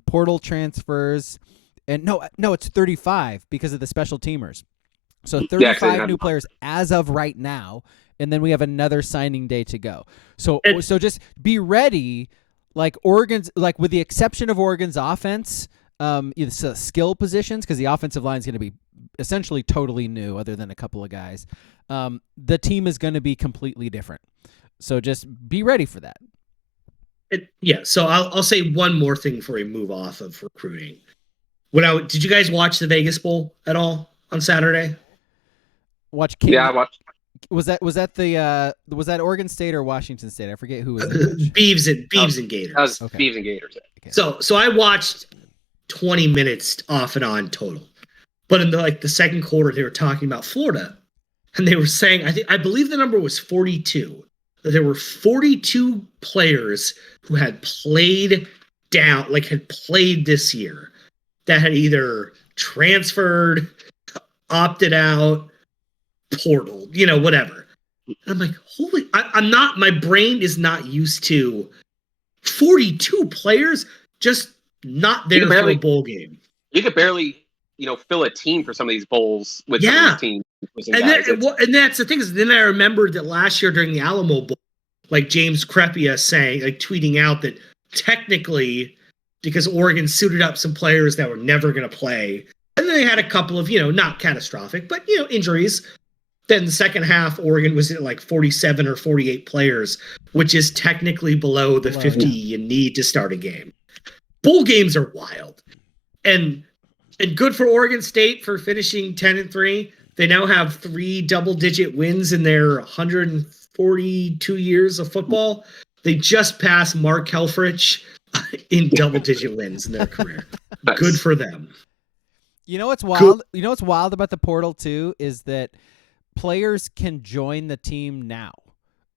portal transfers, and no, it's 35 because of the special teamers. So 35 new players as of right now, and then we have another signing day to go. So just be ready. Like Oregon's, like with the exception of Oregon's offense, it's skill positions because the offensive line is going to be essentially totally new, other than a couple of guys. The team is going to be completely different. So just be ready for that. So I'll say one more thing before we move off of recruiting. Did you guys watch the Vegas Bowl at all on Saturday? Yeah, I watched. Was that Oregon State or Washington State? I forget who was it. Beavs and Gators. That was Beavs and Gators. Okay. So I watched 20 minutes off and on total. But in the second quarter, they were talking about Florida, and they were saying I believe the number was 42. There were 42 players who had played this year that had either transferred, opted out, portal, whatever. And I'm like, my brain is not used to 42 players just not there for a bowl game. You could barely, fill a team for some of these bowls with some of these teams. And that's the thing is, then I remembered that last year during the Alamo Bowl, like James Crepea saying, like tweeting out that technically, because Oregon suited up some players that were never going to play, and then they had a couple of, not catastrophic, but, injuries. Then the second half, Oregon was at like 47 or 48 players, which is technically below the 50 you need to start a game. Bowl games are wild. And good for Oregon State for finishing 10-3. They now have 3 double-digit wins in their 142 years of football. They just passed Mark Helfrich in double-digit wins in their career. Nice. Good for them. You know what's wild? You know what's wild about the portal too is that players can join the team now.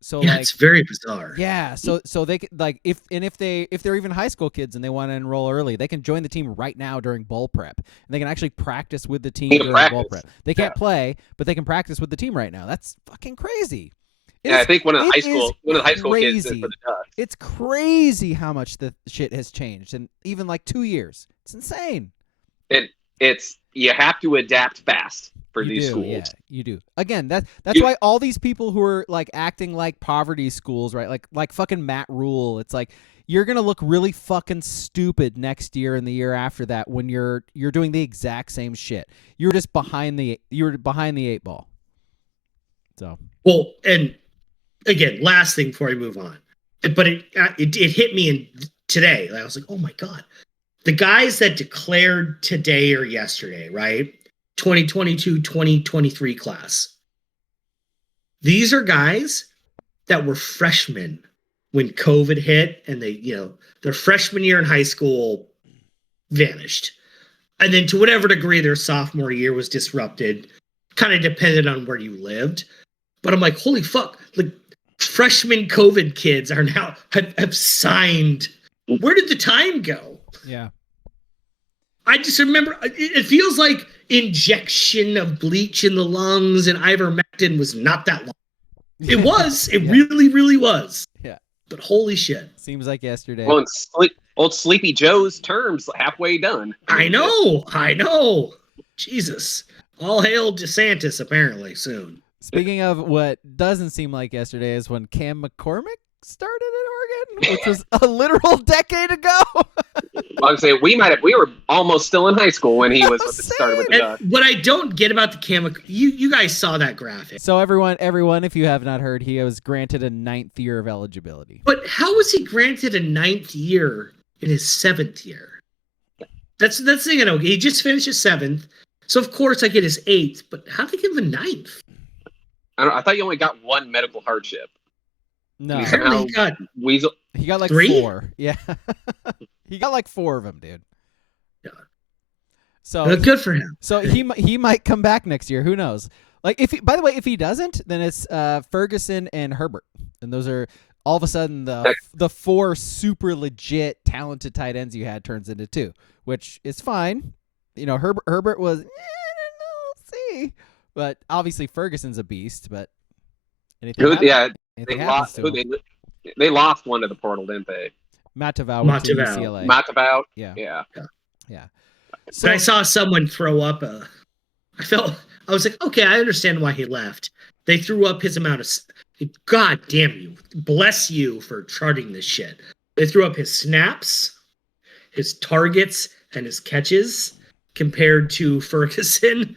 So it's very bizarre. Yeah, so they can, if they're even high school kids and they want to enroll early, they can join the team right now during bowl prep, and they can actually practice with the team during bowl prep. They can't play, but they can practice with the team right now. That's fucking crazy. I think one of the high school kids did for the Ducks. It's crazy how much the shit has changed in even 2 years. It's insane. It's you have to adapt fast for these schools. Yeah, you do. Again, that's why all these people who are acting like poverty schools, right? Like fucking Matt Rule. It's like you're gonna look really fucking stupid next year and the year after that when you're doing the exact same shit. You're just behind the 8 ball. So Well, and again, last thing before I move on, but it hit me today. I was like, oh my god, the guys that declared today or yesterday, right? 2022, 2023 class. These are guys that were freshmen when COVID hit, and they, their freshman year in high school vanished. And then to whatever degree their sophomore year was disrupted, kind of depended on where you lived. But I'm like, holy fuck, like freshman COVID kids are now have signed. Where did the time go? yeah. I just remember it feels like injection of bleach in the lungs and ivermectin was not that long. It was. It really, really was. Yeah. But holy shit. Seems like yesterday. Well, old Sleepy Joe's term's halfway done. I know. Jesus. All hail DeSantis, apparently, soon. Speaking of what doesn't seem like yesterday is when Cam McCormick started at Oregon, which was a literal decade ago. I was saying we were almost still in high school when he was started with the Ducks. What I don't get about the Cam, you guys saw that graphic. So everyone, if you have not heard, he was granted a 9th year of eligibility. But how was he granted a 9th year in his 7th year? That's the thing I don't get. He just finished his 7th, so of course I get his 8th. But how did they give him a 9th? I thought you only got one medical hardship. No, Apparently he got Weasel. he got like 3? 4. Yeah, he got like 4 of them, dude. Yeah. So Good for him. So he might come back next year. Who knows? Like by the way, if he doesn't, then it's Ferguson and Herbert, and those are all of a sudden the 4 super legit talented tight ends you had turns into 2, which is fine. Herbert was we'll see, but obviously Ferguson's a beast. But They lost one to the portal, didn't they? Matayo went to UCLA. Matayo. Yeah. So I saw someone throw up I was like, okay, I understand why he left. They threw up his amount of, God damn you. Bless you for charting this shit. They threw up his snaps, his targets, and his catches compared to Ferguson,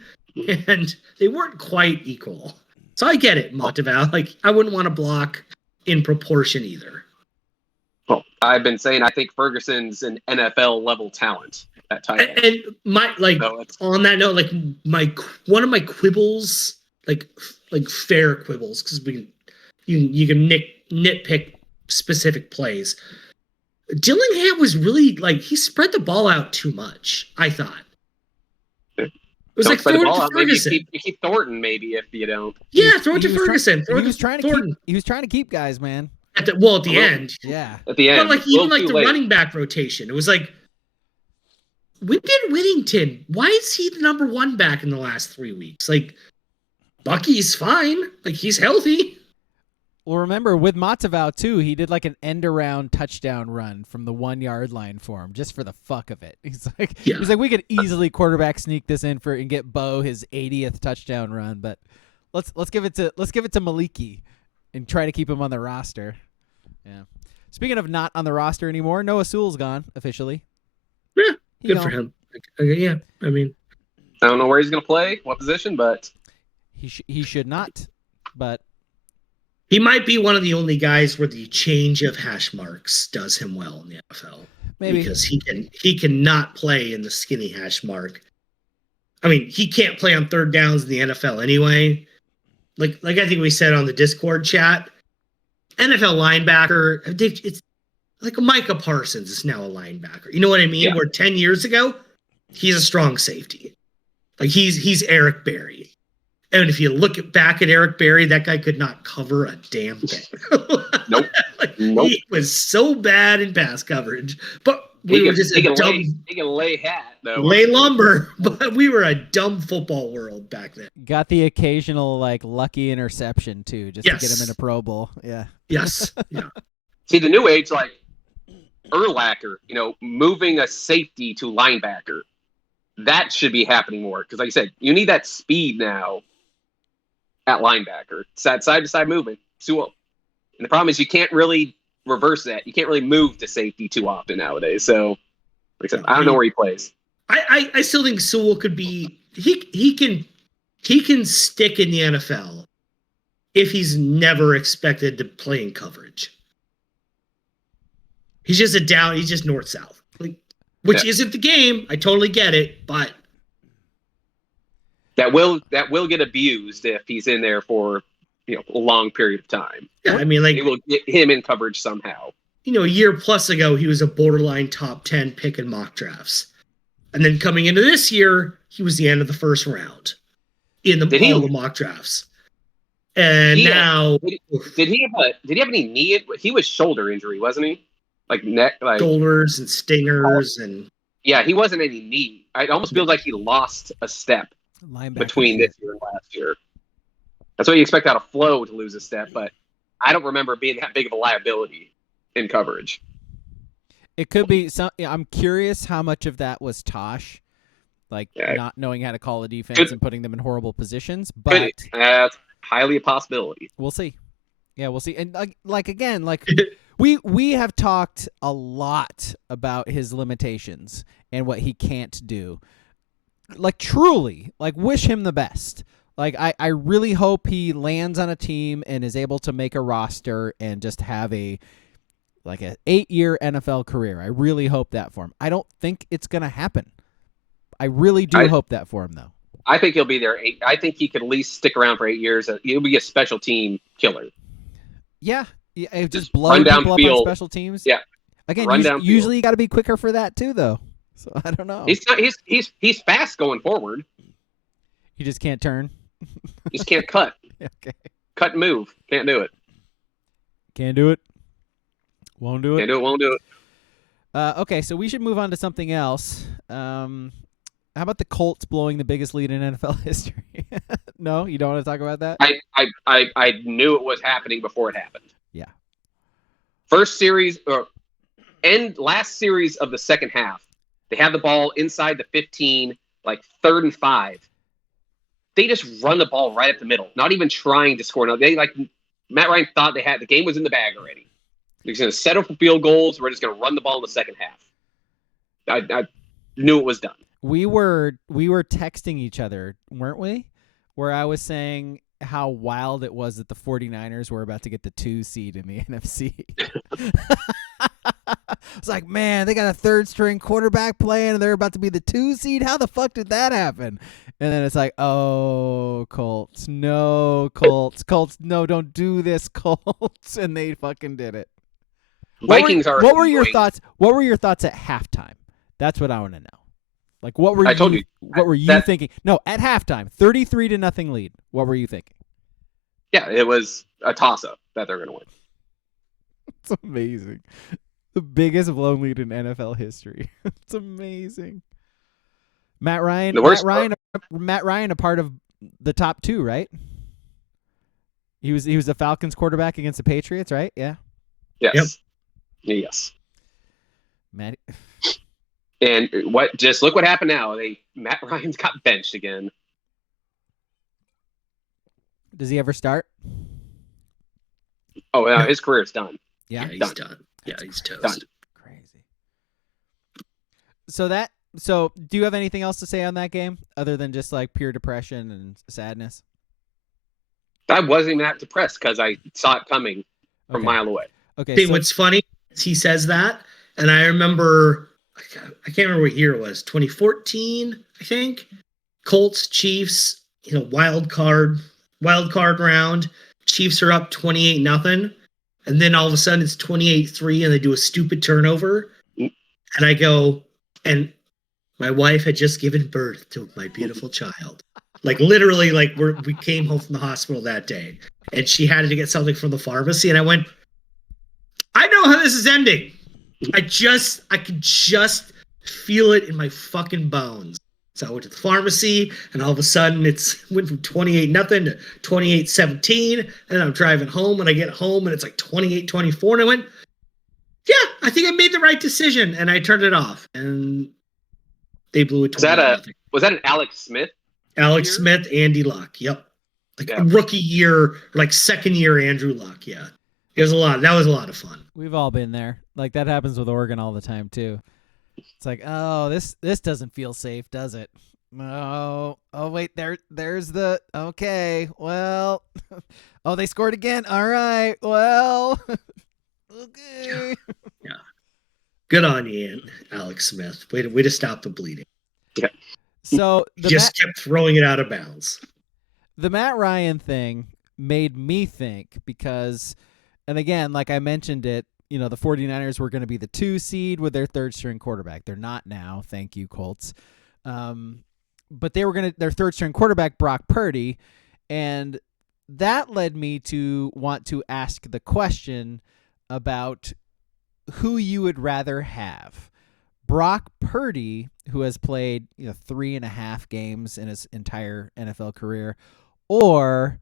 and they weren't quite equal. So I get it, Matayo. Like, I wouldn't want to block in proportion either. Well, I've been saying I think Ferguson's an NFL level talent at tight end. And on that note, one of my quibbles, like fair quibbles, because you can nitpick specific plays. Dillingham was really he spread the ball out too much, I thought. It was throw it to Ferguson. Maybe you keep Thornton maybe if you don't. Yeah, throw it to Ferguson. He was trying to keep guys, man. At the end. Yeah. At the end. But even the running back rotation, it was like, when did Whittington? Why is he the number 1 back in the last 3 weeks? Bucky's fine. He's healthy. Well, remember with Matayo too, he did an end around touchdown run from the 1 yard line for him, just for the fuck of it. He's like, we could easily quarterback sneak this in and get Bo his 80th touchdown run, but let's give it to Maliki and try to keep him on the roster. Yeah. Speaking of not on the roster anymore, Noah Sewell's gone officially. Yeah, good for him. Yeah, I mean, I don't know where he's going to play, what position, but he should not. But he might be one of the only guys where the change of hash marks does him well in the NFL. Maybe because he cannot play in the skinny hash mark. I mean, he can't play on 3rd downs in the NFL anyway. Like I think we said on the Discord chat, NFL linebacker, it's like Micah Parsons is now a linebacker. You know what I mean? Yeah. Where 10 years ago, he's a strong safety. He's Eric Berry. And if you look back at Eric Berry, that guy could not cover a damn thing. Nope. He was so bad in pass coverage. But he can lay hat, though. Lay lumber. But we were a dumb football world back then. Got the occasional lucky interception too, just to get him in a Pro Bowl. Yeah. Yes. Yeah. See, the new age, Urlacher, moving a safety to linebacker, that should be happening more. Because like I said, you need that speed now at linebacker. It's that side-to-side movement. Sewell. And the problem is you can't really reverse that. You can't really move to safety too often nowadays. So, like I said, I don't know where he plays. I still think Sewell could be. He can stick in the NFL if he's never expected to play in coverage. He's just he's just north-south. Which isn't the game. I totally get it, but that will get abused if he's in there for a long period of time. Yeah, I mean, they will get him in coverage somehow. A year plus ago, he was a borderline top 10 pick in mock drafts, and then coming into this year, he was the end of the first round in the mock drafts. And now, did he have any knee? He was shoulder injury, wasn't he? Like neck, like shoulders and stingers, and he wasn't any knee. It almost feels like he lost a step between this year and last year. That's what you expect out of Flo, to lose a step, but I don't remember being that big of a liability in coverage. It could be some. I'm curious how much of that was Tosh, not knowing how to call a defense and putting them in horrible positions. But that's highly a possibility. We'll see. Yeah, we'll see. And again, we have talked a lot about his limitations and what he can't do. Truly, wish him the best. I really hope he lands on a team and is able to make a roster and just have a 8-year NFL career. I really hope that for him. I don't think it's going to happen. I really do hope that for him, though. I think he'll be there. I think he could at least stick around for 8 years. He'll be a special team killer. Yeah. Just blow people up on special teams. Yeah. Again, usually you got to be quicker for that too, though. So I don't know. He's fast going forward. He just can't turn. Just can't cut. Okay. Cut and move. Can't do it. Can't do it. Won't do it. Can't do it. Won't do it. Okay, so we should move on to something else. How about the Colts blowing the biggest lead in NFL history? No, you don't want to talk about that? I knew it was happening before it happened. Yeah. First series last series of the second half, they have the ball inside the 15, 3rd and 5. They just run the ball right up the middle, not even trying to score. No, Matt Ryan thought the game was in the bag already. They're going to settle for field goals. We're just going to run the ball in the second half. I knew it was done. We were texting each other, weren't we? Where I was saying how wild it was that the 49ers were about to get the 2 seed in the NFC. It's like, man, they got a 3rd-string quarterback playing, and they're about to be the 2 seed? How the fuck did that happen? And then it's like, oh, Colts. No, Colts. Colts, no, don't do this, Colts. And they fucking did it. Vikings are. What were your thoughts? What were your thoughts at halftime? That's what I want to know. What were What were you thinking? No, at halftime, 33-0 lead. What were you thinking? Yeah, it was a toss-up that they're going to win. It's amazing. The biggest blown lead in NFL history. It's amazing. Matt Ryan, a part of the top 2, right? He was the Falcons quarterback against the Patriots, right? Yeah. Yes. Yep. Yes. Matt. And look what happened now. Matt Ryan's got benched again. Does he ever start? Oh, yeah, his career's done. Yeah, he's done. Yeah, he's toast. Done. Crazy. So do you have anything else to say on that game other than just pure depression and sadness? I wasn't even that depressed because I saw it coming from a mile away. Okay. See, what's funny is he says that, and I remember, I can't remember what year it was, 2014, I think. Colts, Chiefs, wild card round. Chiefs are up 28-0, and then all of a sudden it's 28-3, and they do a stupid turnover. And I go, and my wife had just given birth to my beautiful child. Literally, we came home from the hospital that day, and she had to get something from the pharmacy, and I went, I know how this is ending. I could just feel it in my fucking bones. So I went to the pharmacy, and all of a sudden went from 28-0 to 28-17, and I'm driving home, and I get home, and it's 28-24, and I went, yeah, I think I made the right decision, and I turned it off, and they blew it. Was that an Alex Smith? Alex Smith, Andy Luck, yep. Rookie year, second year Andrew Luck, yeah. It was a lot. That was a lot of fun. We've all been there. Like that happens with Oregon all the time too. It's like, oh, this doesn't feel safe, does it? No. Oh wait, there's the okay. Well, oh, they scored again. All right. Well, okay. Yeah. Good on you, Alex Smith. Way to stop the bleeding. Yeah. So kept throwing it out of bounds. The Matt Ryan thing made me think because, and again, like I mentioned it, the 49ers were going to be the 2 seed with their third string quarterback. They're not now. Thank you, Colts. But they were their third string quarterback, Brock Purdy. And that led me to want to ask the question about who you would rather have. Brock Purdy, who has played 3.5 games in his entire NFL career, or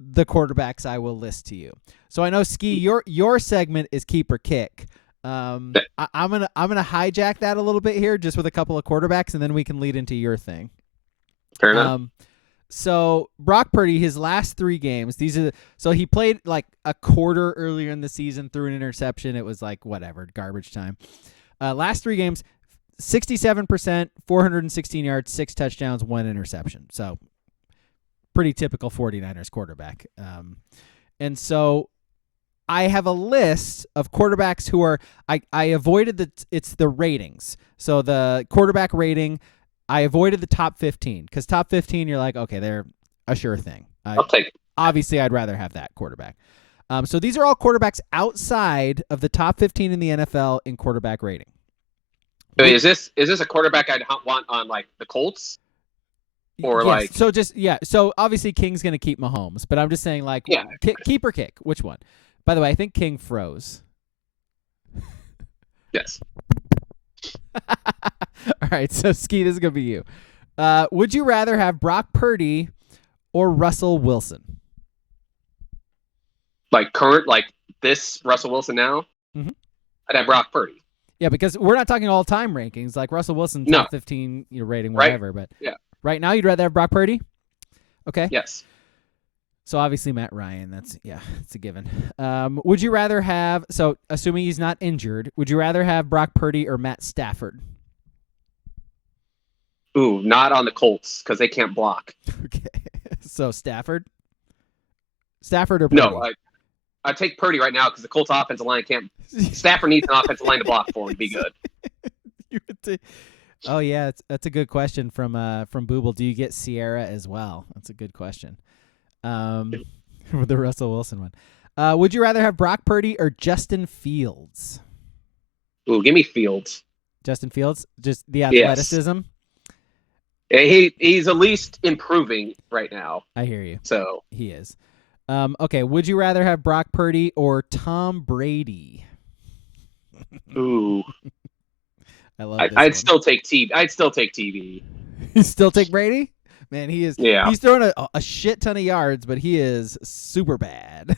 the quarterbacks I will list to you. So I know, Ski, your segment is keep or kick. I'm gonna hijack that a little bit here, just with a couple of quarterbacks, and then we can lead into your thing. Fair enough. So Brock Purdy, his last 3 games, so he played like a quarter earlier in the season, threw an interception. It was like whatever, garbage time. Last 3 games, 67%, 416 yards, 6 touchdowns, 1 interception. So pretty typical 49ers quarterback. And so I have a list of quarterbacks who are I avoided it's the ratings. So the quarterback rating, I avoided the top 15 because top 15 you're like, okay, they're a sure thing. I'll take it. Obviously, I'd rather have that quarterback. So these are all quarterbacks outside of the top 15 in the NFL in quarterback rating. So is this a quarterback I'd want on like the Colts? Or yes. So obviously King's going to keep Mahomes, but I'm just saying like keep or kick, which one? By the way, I think King froze. Yes. All right, so Ski, this is going to be you. Would you rather have Brock Purdy or Russell Wilson? Like current, like this Russell Wilson now? Mm-hmm. I'd have Brock Purdy. Yeah, because we're not talking all-time rankings. Like Russell Wilson, top 15 rating, whatever. Right. But right now, you'd rather have Brock Purdy? Okay. Yes. So obviously Matt Ryan, it's a given. Would you rather have, so assuming he's not injured, would you rather have Brock Purdy or Matt Stafford? Ooh, not on the Colts because they can't block. Okay. So Stafford or Purdy? No, I'd take Purdy right now because the Colts offensive line can't. Stafford needs an offensive line to block for him to be good. Oh yeah, that's a good question from Booble. Do you get Sierra as well? That's a good question. With the Russell Wilson one. Would you rather have Brock Purdy or Justin Fields? Ooh, give me Fields. Justin Fields, just the athleticism. Yes. He's at least improving right now. I hear you. So he is. Okay, would you rather have Brock Purdy or Tom Brady? Ooh. I love I'd still take TV. I'd still take TV. You still take Brady? Man, he is. Yeah. He's throwing a shit ton of yards, but he is super bad.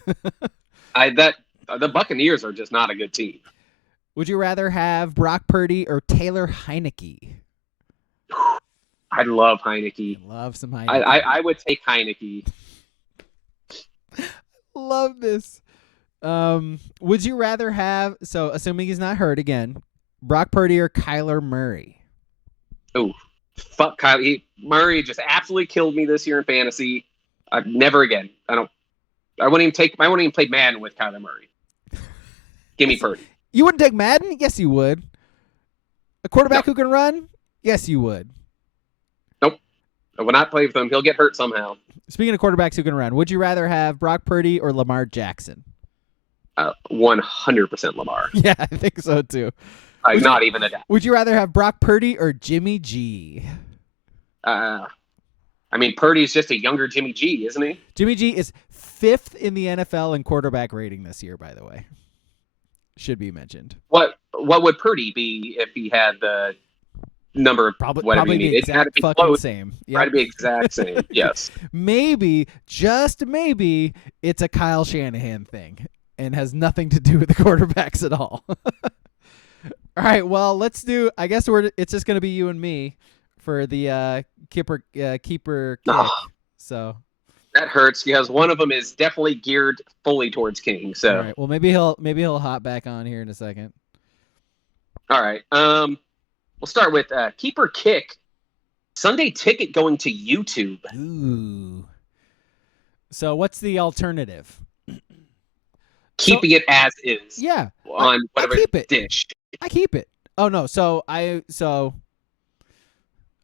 The Buccaneers are just not a good team. Would you rather have Brock Purdy or Taylor Heineke? I love Heineke. I love some Heineke. I would take Heineke. Love this. Would you rather have, so assuming he's not hurt again, Brock Purdy or Kyler Murray? Oh, fuck Kyler. Murray just absolutely killed me this year in fantasy. Never again. I wouldn't even play Madden with Kyler Murray. Give me Purdy. You wouldn't take Madden? Yes, you would. A quarterback who can run? Yes, you would. Nope. I would not play with him. He'll get hurt somehow. Speaking of quarterbacks who can run, would you rather have Brock Purdy or Lamar Jackson? 100% Lamar. Yeah, I think so too. Not even a doubt. Would you rather have Brock Purdy or Jimmy G? Purdy's just a younger Jimmy G, isn't he? Jimmy G is 5th in the NFL in quarterback rating this year, by the way. Should be mentioned. What would Purdy be if he had the number of whatever you need? The exact fucking same. Yep. Try to be exact same. Yes. Maybe, just maybe, it's a Kyle Shanahan thing and has nothing to do with the quarterbacks at all. All right, well, let's do. I guess it's just going to be you and me for the keeper kick. So That hurts because one of them is definitely geared fully towards King. So All right. Well, maybe he'll hop back on here in a second. all right. We'll start with Keeper Kick. Sunday ticket going to YouTube. Ooh. So what's the alternative? Keeping it as is. Yeah. On whatever I keep it. dish. I keep it. Oh no.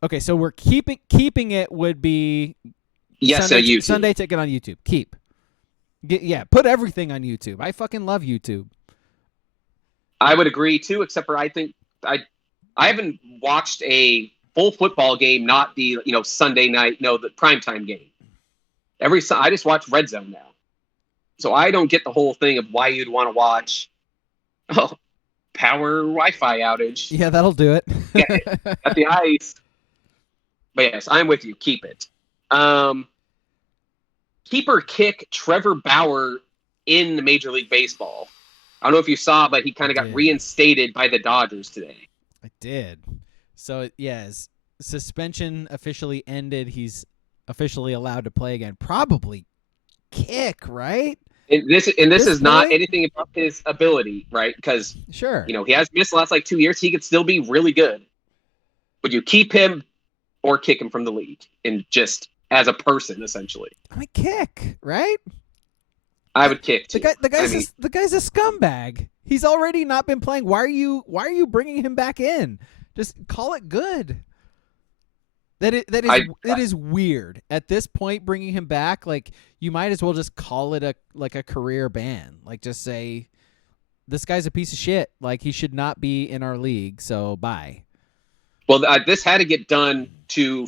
Okay. So we're keeping it would be Yes, Sunday, YouTube. Sunday ticket on YouTube. Keep. Put everything on YouTube. I fucking love YouTube. I would agree too, except for I think I haven't watched a full football game, not the Sunday night, the primetime game. I just watch Red Zone now, so I don't get the whole thing of why you'd want to watch. Oh, power Wi-Fi outage. Yeah, that'll do it. At the ice. But yes, I'm with you. Keep it. Keeper Kick Trevor Bauer in the Major League Baseball. I don't know if you saw, but he kind of got reinstated by the Dodgers today. I did. So, his suspension officially ended. He's officially allowed to play again. Probably kick, right? And this is not point? anything about his ability, right? Because Sure. he has missed the last 2 years. He could still be really good. Would you keep him or kick him from the league? And just as a person, essentially. I mean, kick, right? I would kick too. The guy's a scumbag. He's already not been playing. Why are you bringing him back in? Just call it good. It is weird at this point. Bringing him back, like you might as well just call it a career ban. Like just say, this guy's a piece of shit. Like he should not be in our league. So bye. Well, this had to get done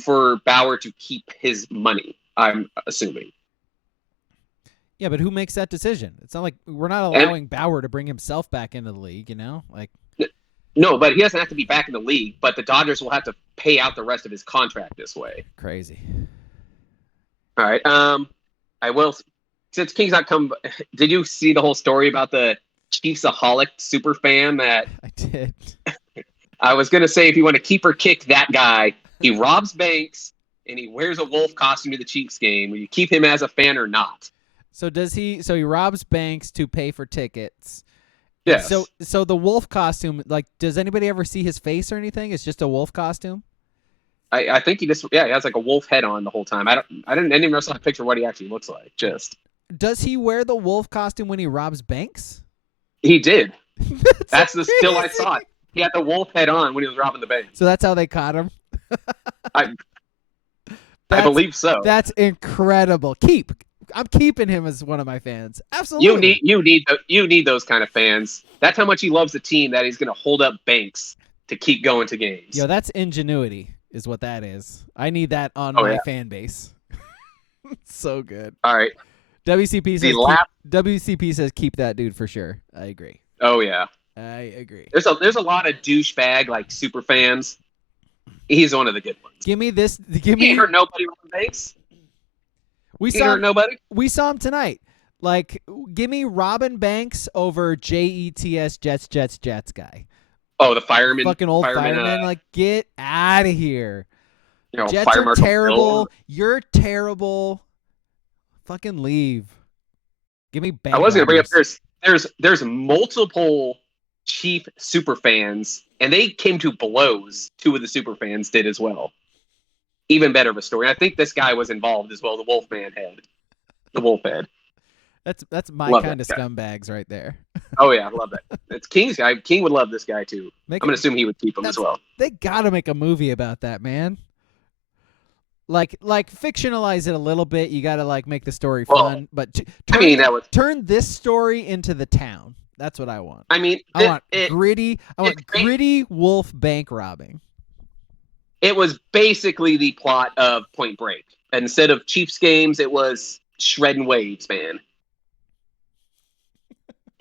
for Bauer to keep his money. I'm assuming. Yeah, but who makes that decision? It's not like we're not allowing Bauer to bring himself back into the league, Like no, but he doesn't have to be back in the league. But the Dodgers will have to pay out the rest of his contract this way. Crazy. All right. I will. Since King's not come, did you see the whole story about the Chiefsaholic super fan that? I did. I was gonna say if you want to keep or kick that guy, he robs banks and he wears a wolf costume to the Chiefs game. Will you keep him as a fan or not? So does he? So he robs banks to pay for tickets. Yes. So the wolf costume, like, does anybody ever see his face or anything? It's just a wolf costume. I think he has like a wolf head on the whole time. I didn't even saw a picture of what he actually looks like. Just does he wear the wolf costume when he robs banks? He did. That's the amazing. still I saw it. He had the wolf head on when he was robbing the bank. So that's how they caught him. I believe so. That's incredible. I'm keeping him as one of my fans. Absolutely. You need those kind of fans. That's how much he loves the team that he's going to hold up banks to keep going to games. Yo, that's ingenuity, is what that is. I need that on my fan base. So good. All right. WCP says keep that dude for sure. I agree. Oh yeah. I agree. There's a lot of douchebag like super fans. He's one of the good ones. He ain't hurt nobody on base. We saw him tonight. Like, give me Robin Banks over JETS Jets guy. Oh, the fireman. Fucking old fireman. Like, get out of here. Jets Fire are terrible. Bill. You're terrible. Fucking leave. Give me bank. I was gonna bring up there's multiple Chief super fans, and they came to blows. Two of the super fans did as well. Even better of a story. I think this guy was involved as well. The wolf head. That's my love kind of guy. scumbags right there. Oh yeah, I love that. It's King's guy. King would love this guy too. I'm gonna assume he would keep him as well. They gotta make a movie about that, man. Like fictionalize it a little bit. You gotta make the story fun, but turn this story into the town. That's what I want. I mean, I want gritty wolf bank robbing. It was basically the plot of Point Break. Instead of Chiefs games, it was shredding waves, man.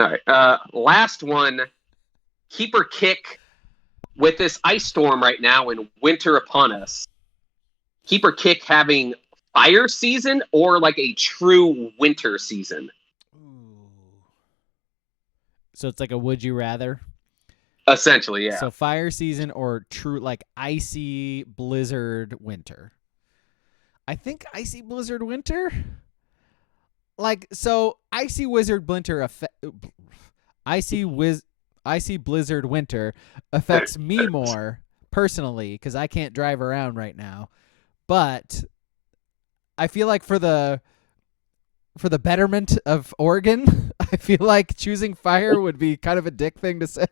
All right. Last one. Keeper kick with this ice storm right now and winter upon us. Keeper kick having fire season or like a true winter season. So it's like a would you rather? Essentially, yeah. So fire season or true icy blizzard winter. I think icy blizzard winter. like, so Icy Blizzard Winter affects me more personally because I can't drive around right now. But I feel like for the betterment of Oregon, I feel like choosing fire would be kind of a dick thing to say.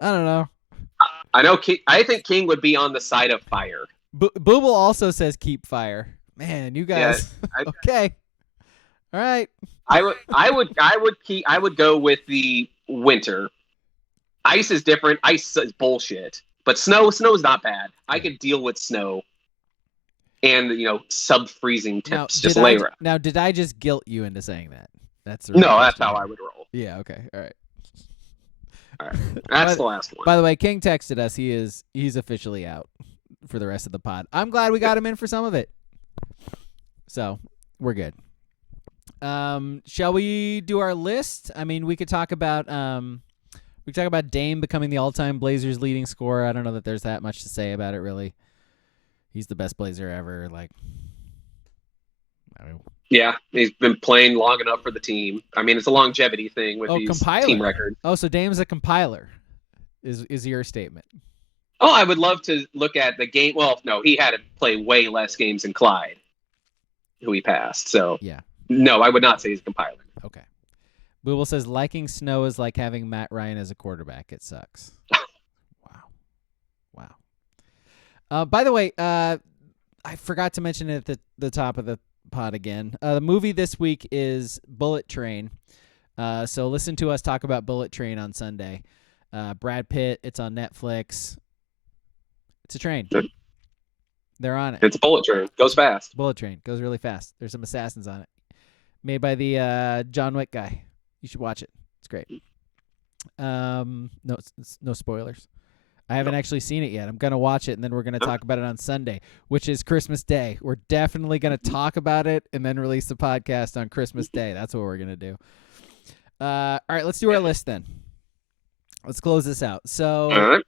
I don't know. I know. I think King would be on the side of fire. Booble also says keep fire. Man, you guys. Yeah, okay. All right. I would go with the winter. Ice is different. Ice is bullshit. But snow's not bad. I could deal with snow. And sub-freezing temps. Just lay around. Now, did I just guilt you into saying that? That's the that's how I would roll. Yeah. Okay. All right. All right. That's the last one. By the way, King texted us. He's officially out for the rest of the pod. I'm glad we got him in for some of it. So we're good. Shall we do our list? I mean, we could talk about Dame becoming the all-time Blazers leading scorer. I don't know that there's that much to say about it, really. He's the best Blazer ever. Like, I don't know. Yeah, he's been playing long enough for the team. I mean, it's a longevity thing with these team records. Oh, so Dame's a compiler, is your statement? Oh, I would love to look at the game. Well, no, he had to play way less games than Clyde, who he passed. So, yeah. No, I would not say he's a compiler. Okay. Booble says liking snow is like having Matt Ryan as a quarterback. It sucks. Wow. By the way, I forgot to mention it at the top of the pod again. The movie this week is Bullet Train. So listen to us talk about Bullet Train on Sunday. Brad Pitt. It's on Netflix. It's a train. They're on it. It's a bullet train. Goes fast. Bullet Train. Goes really fast. There's some assassins on it. Made by the John Wick guy. You should watch it. It's great. No spoilers. I haven't actually seen it yet. I'm going to watch it, and then we're going to talk about it on Sunday, which is Christmas Day. We're definitely going to talk about it and then release the podcast on Christmas Day. That's what we're going to do. All right, let's do our list then. Let's close this out. So,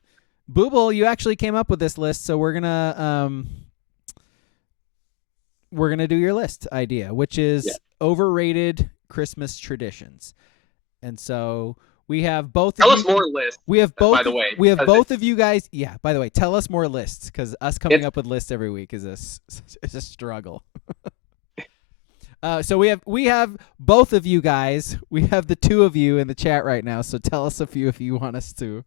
Booble, you actually came up with this list, so we're going to do your list idea, which is overrated Christmas traditions. And so we have both. Tell us more lists. We have both. By the way, we have both of you guys. Yeah. By the way, tell us more lists because us coming up with lists every week is a struggle. So we have both of you guys. We have the two of you in the chat right now. So tell us a few if you want us to.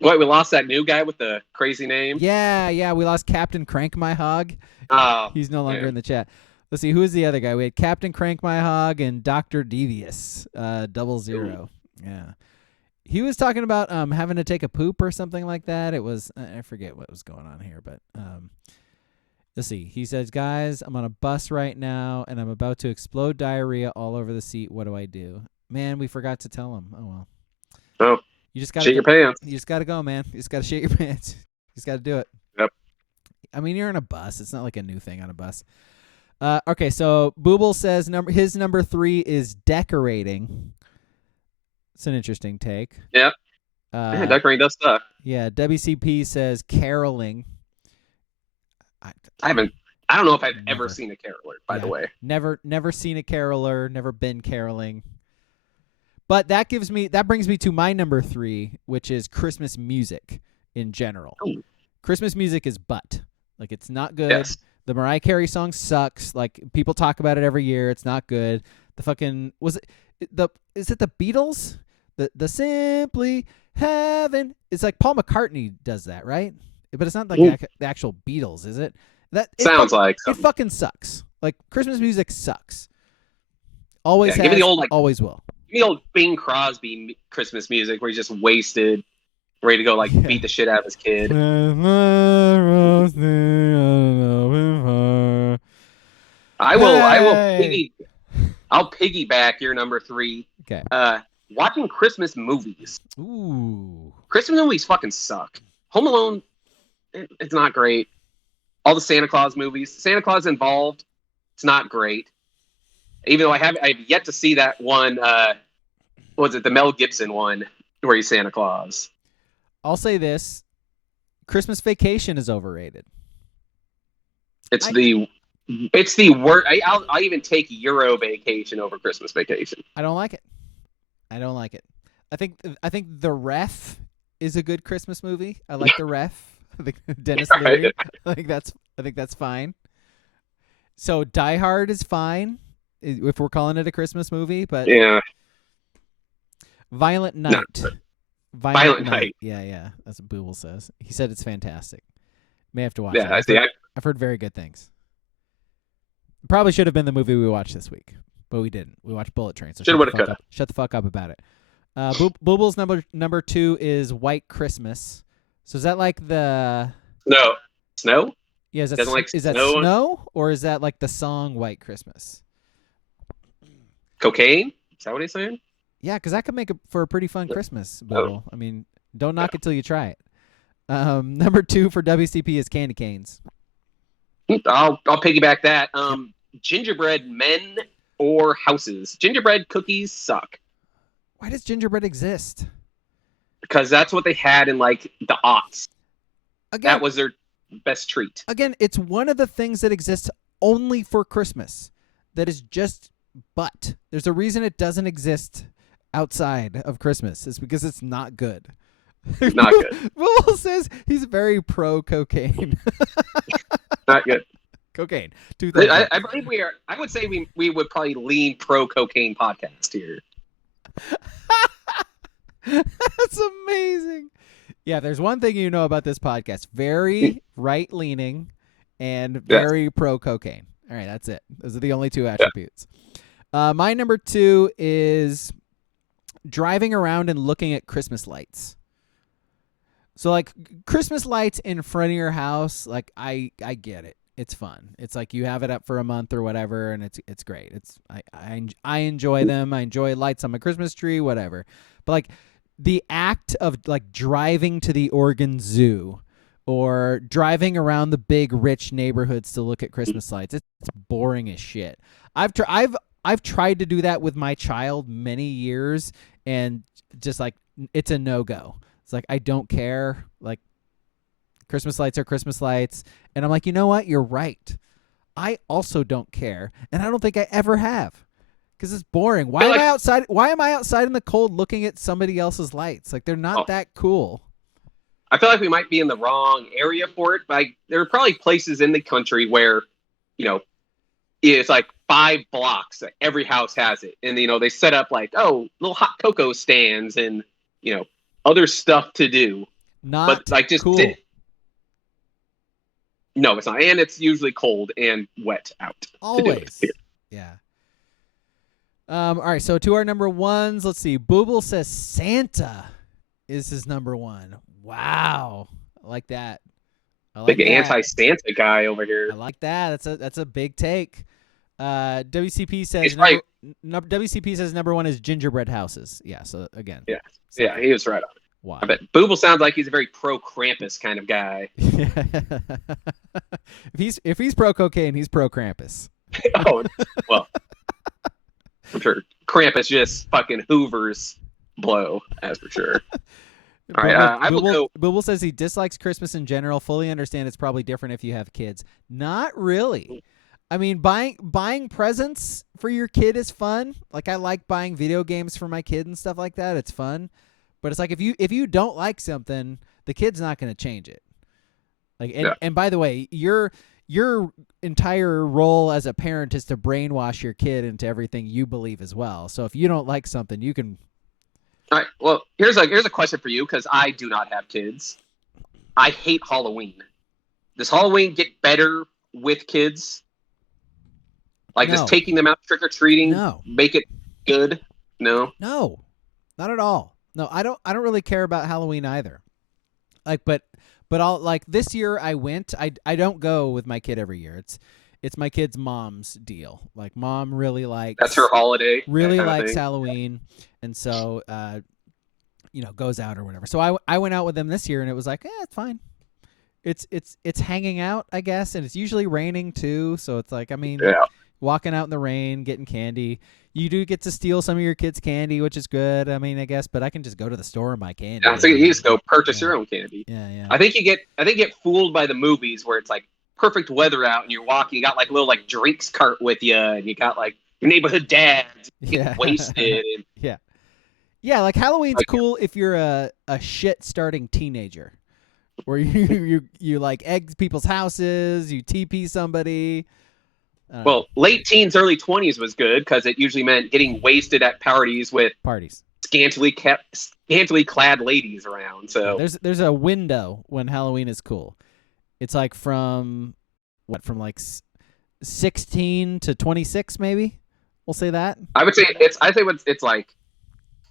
Wait, we lost that new guy with the crazy name. Yeah. We lost Captain Crank My Hog. Oh, he's no longer in the chat. Let's see, who is the other guy? We had Captain Crank My Hog and Dr. Devious, 00. Yeah. He was talking about having to take a poop or something like that. It was, I forget what was going on here, but let's see. He says, guys, I'm on a bus right now, and I'm about to explode diarrhea all over the seat. What do I do? Man, we forgot to tell him. Oh, well. Oh, you just gotta shit your pants. You just got to go, man. You just got to shit your pants. You just got to do it. Yep. I mean, you're on a bus. It's not like a new thing on a bus. Okay, so Booble says his number 3 is decorating. It's an interesting take. Yeah. Decorating does stuff. Yeah, WCP says caroling. I don't know if I've ever seen a caroler, by the way. Never seen a caroler, never been caroling. But that brings me to my number 3, which is Christmas music in general. Ooh. Christmas music is butt. Like, it's not good. Yes. The Mariah Carey song sucks. Like, people talk about it every year. It's not good. The fucking is it the Beatles? The Simply Heaven. It's like Paul McCartney does that, right? But it's not like the actual Beatles, is it? Sounds like it fucking sucks. Like, Christmas music sucks. Always has. Give me the old always will. Give me the old Bing Crosby Christmas music where he's just wasted, ready to go beat the shit out of his kid. I'll piggyback your number 3. Okay. Watching Christmas movies. Ooh. Christmas movies fucking suck. Home Alone, it's not great. All the Santa Claus movies, Santa Claus involved, it's not great. Even though I've yet to see that one. What was it, the Mel Gibson one where he's Santa Claus? I'll say this: Christmas Vacation is overrated. It's the It's the worst. I'll even take Euro vacation over Christmas vacation. I don't like it. I think The Ref is a good Christmas movie. I like The Ref. I think Dennis Leary. I think that's fine. So Die Hard is fine if we're calling it a Christmas movie, but yeah. Violent Night. No. Violent Night. Yeah. That's what Booble says. He said it's fantastic. May have to watch Yeah, it. I've heard very good things. Probably should have been the movie we watched this week, but we didn't. We watched Bullet Train. So shut the fuck up about it. Booble's number 2 is White Christmas. So is that like the snow? Yeah, is that snow or is that like the song White Christmas? Cocaine? Is that what he's saying? Yeah, because that could make it for a pretty fun Christmas, Booble. I mean, don't knock it till you try it. Number 2 for WCP is Candy Canes. I'll piggyback that. Gingerbread men or houses. Gingerbread cookies suck. Why does gingerbread exist? Because that's what they had in like the aughts. Again, that was their best treat. Again, it's one of the things that exists only for Christmas. That is just but. There's a reason it doesn't exist outside of Christmas. It's because it's not good. Not good. Will says he's very pro cocaine. Not good. Cocaine. I believe we are. I would say we would probably lean pro cocaine podcast here. That's amazing. Yeah, there's one thing you know about this podcast. Very right leaning and very pro cocaine. All right, that's it. Those are the only 2 attributes. My number 2 is driving around and looking at Christmas lights. So like Christmas lights in front of your house, like I get it. It's fun. It's like you have it up for a month or whatever, and it's great. I enjoy them. I enjoy lights on my Christmas tree, whatever. But like the act of like driving to the Oregon Zoo or driving around the big rich neighborhoods to look at Christmas lights, it's boring as shit. I've tried to do that with my child many years, and just like it's a no-go. It's like I don't care. Like Christmas lights are Christmas lights. And I'm like, you know what? You're right. I also don't care. And I don't think I ever have. Because it's boring. Why am I outside? Why am I outside in the cold looking at somebody else's lights? Like they're not that cool. I feel like we might be in the wrong area for it. But there are probably places in the country where, it's like 5 blocks. Like every house has it. And, they set up like, little hot cocoa stands and, other stuff to do. Not just cool. No, it's not. And it's usually cold and wet out. Always. Yeah. All right, so to our number 1s, let's see. Booble says Santa is his number 1. Wow. I like that. Big anti-Santa guy over here. I like that. That's a big take. WCP says number 1 is gingerbread houses. Yeah, so again. Yeah. Yeah, he was right on it. Wow. I bet Booble sounds like he's a very pro Krampus kind of guy. If he's pro cocaine, he's pro Krampus. Oh, well. I'm sure Krampus just fucking hoovers blow, as for sure. All right, Booble says he dislikes Christmas in general. Fully understand it's probably different if you have kids. Not really. I mean, buying presents for your kid is fun. Like I like buying video games for my kid and stuff like that. It's fun. But it's like if you don't like something, the kid's not going to change it. Like and by the way, your entire role as a parent is to brainwash your kid into everything you believe as well. So if you don't like something, you can. All right. Well, here's a question for you because I do not have kids. I hate Halloween. Does Halloween get better with kids? Like just taking them out trick or treating, make it good? No, not at all. No, I don't really care about Halloween either. Like, but I'll like this year I went. I don't go with my kid every year. It's my kid's mom's deal. Like mom really likes. That's her holiday. Really likes Halloween, and so goes out or whatever. So I went out with them this year, and it was like, it's fine. It's hanging out, I guess, and it's usually raining too. So it's like, I mean, walking out in the rain, getting candy. You do get to steal some of your kids' candy, which is good. I mean, I guess, but I can just go to the store and buy candy. Yeah, so you just go purchase your own candy. Yeah. I think you get fooled by the movies where it's like perfect weather out and you're walking, you got like a little like drinks cart with you, and you got like your neighborhood dads getting wasted. And, yeah, like Halloween's cool if you're a shit starting teenager, where you like egg people's houses, you TP somebody. Well, late teens, early 20s was good because it usually meant getting wasted at parties with scantily clad ladies around. So there's a window when Halloween is cool. It's like from 16 to 26, maybe. We'll say that. I would say it's like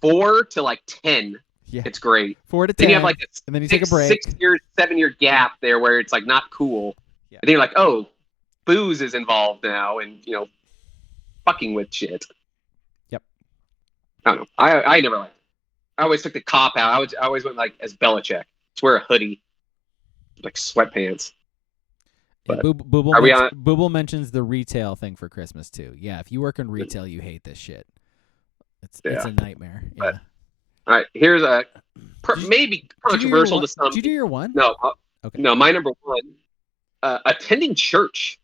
4 to like 10. Yeah, it's great. 4 to 10. Then you have like and then you take a break. 6-year, 7-year gap there where it's like not cool. Yeah. And then you're like, oh, booze is involved now, and fucking with shit. Yep. I don't know. I never liked it. I always took the cop out. I always went like as Belichick. Just wear a hoodie, like sweatpants. But Booble mentions the retail thing for Christmas too. Yeah, if you work in retail, you hate this shit. It's a nightmare. Yeah. But, all right, here's a maybe controversial to some. Did you do your one? No. Okay. No, my number one. Attending church.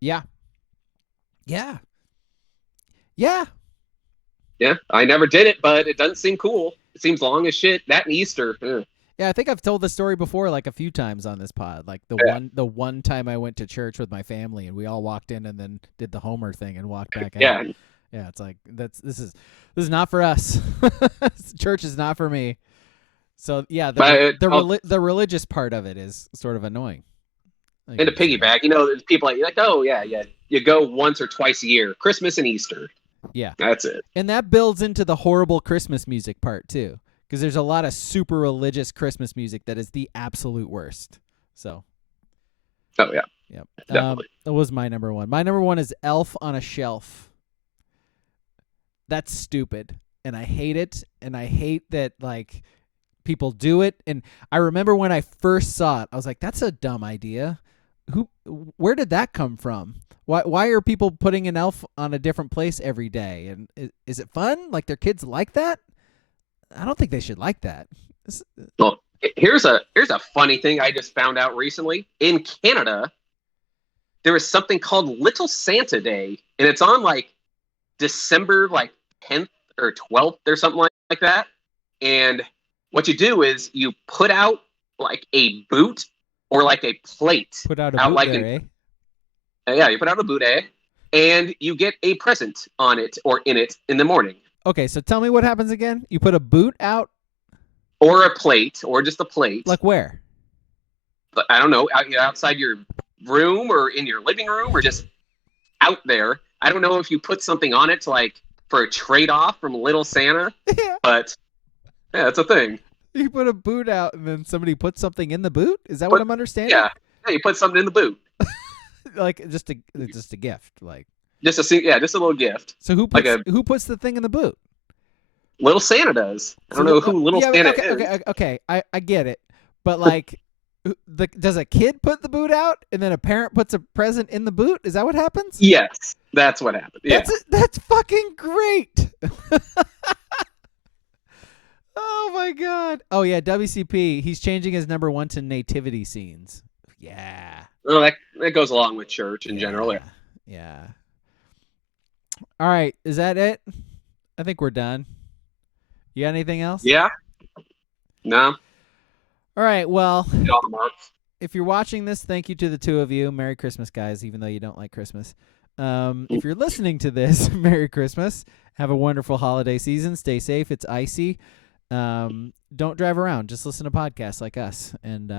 Yeah. I never did it, but it doesn't seem cool. It seems long as shit. That and Easter. Yeah, I think I've told the story before, like a few times on this pod. Like the one time I went to church with my family, and we all walked in and then did the Homer thing and walked back out. Yeah, it's like this is not for us. Church is not for me. So yeah, the religious part of it is sort of annoying. And to piggyback, there's people like, oh yeah, you go once or twice a year, Christmas and Easter. Yeah, that's it. And that builds into the horrible Christmas music part too, because there's a lot of super religious Christmas music that is the absolute worst. So. Oh yeah. Yep. Definitely. That was my number one. My number one is Elf on a Shelf. That's stupid, and I hate it, and I hate that like people do it. And I remember when I first saw it, I was like, "That's a dumb idea. Where did that come from? Why are people putting an elf on a different place every day? And is it fun? Like their kids like that? I don't think they should like that." Well, here's a funny thing I just found out recently. In Canada, there is something called Little Santa Day, and it's on like December 10th or 12th or something like that. And what you do is you put out like a boot or like a plate. Put out a boot like there, Yeah, you put out a boot, and you get a present on it or in it in the morning. Okay, so tell me what happens again. You put a boot out? Or a plate, or just a plate. Like where? I don't know, outside your room or in your living room or just out there. I don't know if you put something on it for a trade-off from Little Santa, but yeah, it's a thing. You put a boot out and then somebody puts something in the boot? Is that what I'm understanding? Yeah, you put something in the boot. Like just a gift, like just a little gift. So who puts the thing in the boot? Little Santa does. I don't know who Little Santa is. Okay, I get it, but like, does a kid put the boot out and then a parent puts a present in the boot? Is that what happens? Yes, that's what happens. Yeah, that's fucking great. Oh my god. Oh yeah, WCP. He's changing his number one to nativity scenes. Yeah. Well, that goes along with church in general. Yeah. All right, is that it? I think we're done. You got anything else? Yeah. No. All right, well, Get all the marks. If you're watching this, thank you to the two of you. Merry Christmas, guys, even though you don't like Christmas. If you're listening to this, Merry Christmas. Have a wonderful holiday season. Stay safe. It's icy. Don't drive around. Just listen to podcasts like us. And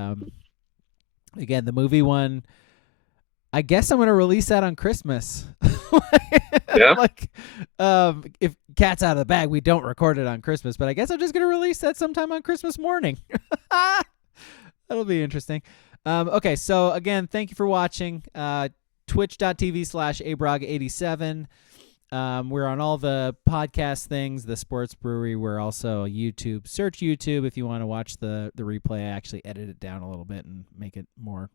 again, the movie one, I guess I'm going to release that on Christmas. Yeah. If Cat's out of the bag, we don't record it on Christmas, but I guess I'm just going to release that sometime on Christmas morning. That'll be interesting. Okay, so again, thank you for watching. Twitch.tv/abrog87. We're on all the podcast things, the Sports Brewery. We're also YouTube. Search YouTube if you want to watch the replay. I actually edited it down a little bit and make it more.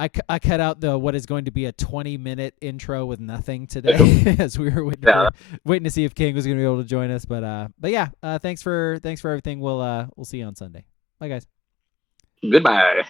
I cut out what is going to be a 20-minute intro with nothing today as we were waiting to see if King was going to be able to join us. But yeah, thanks for everything. We'll see you on Sunday. Bye, guys. Goodbye.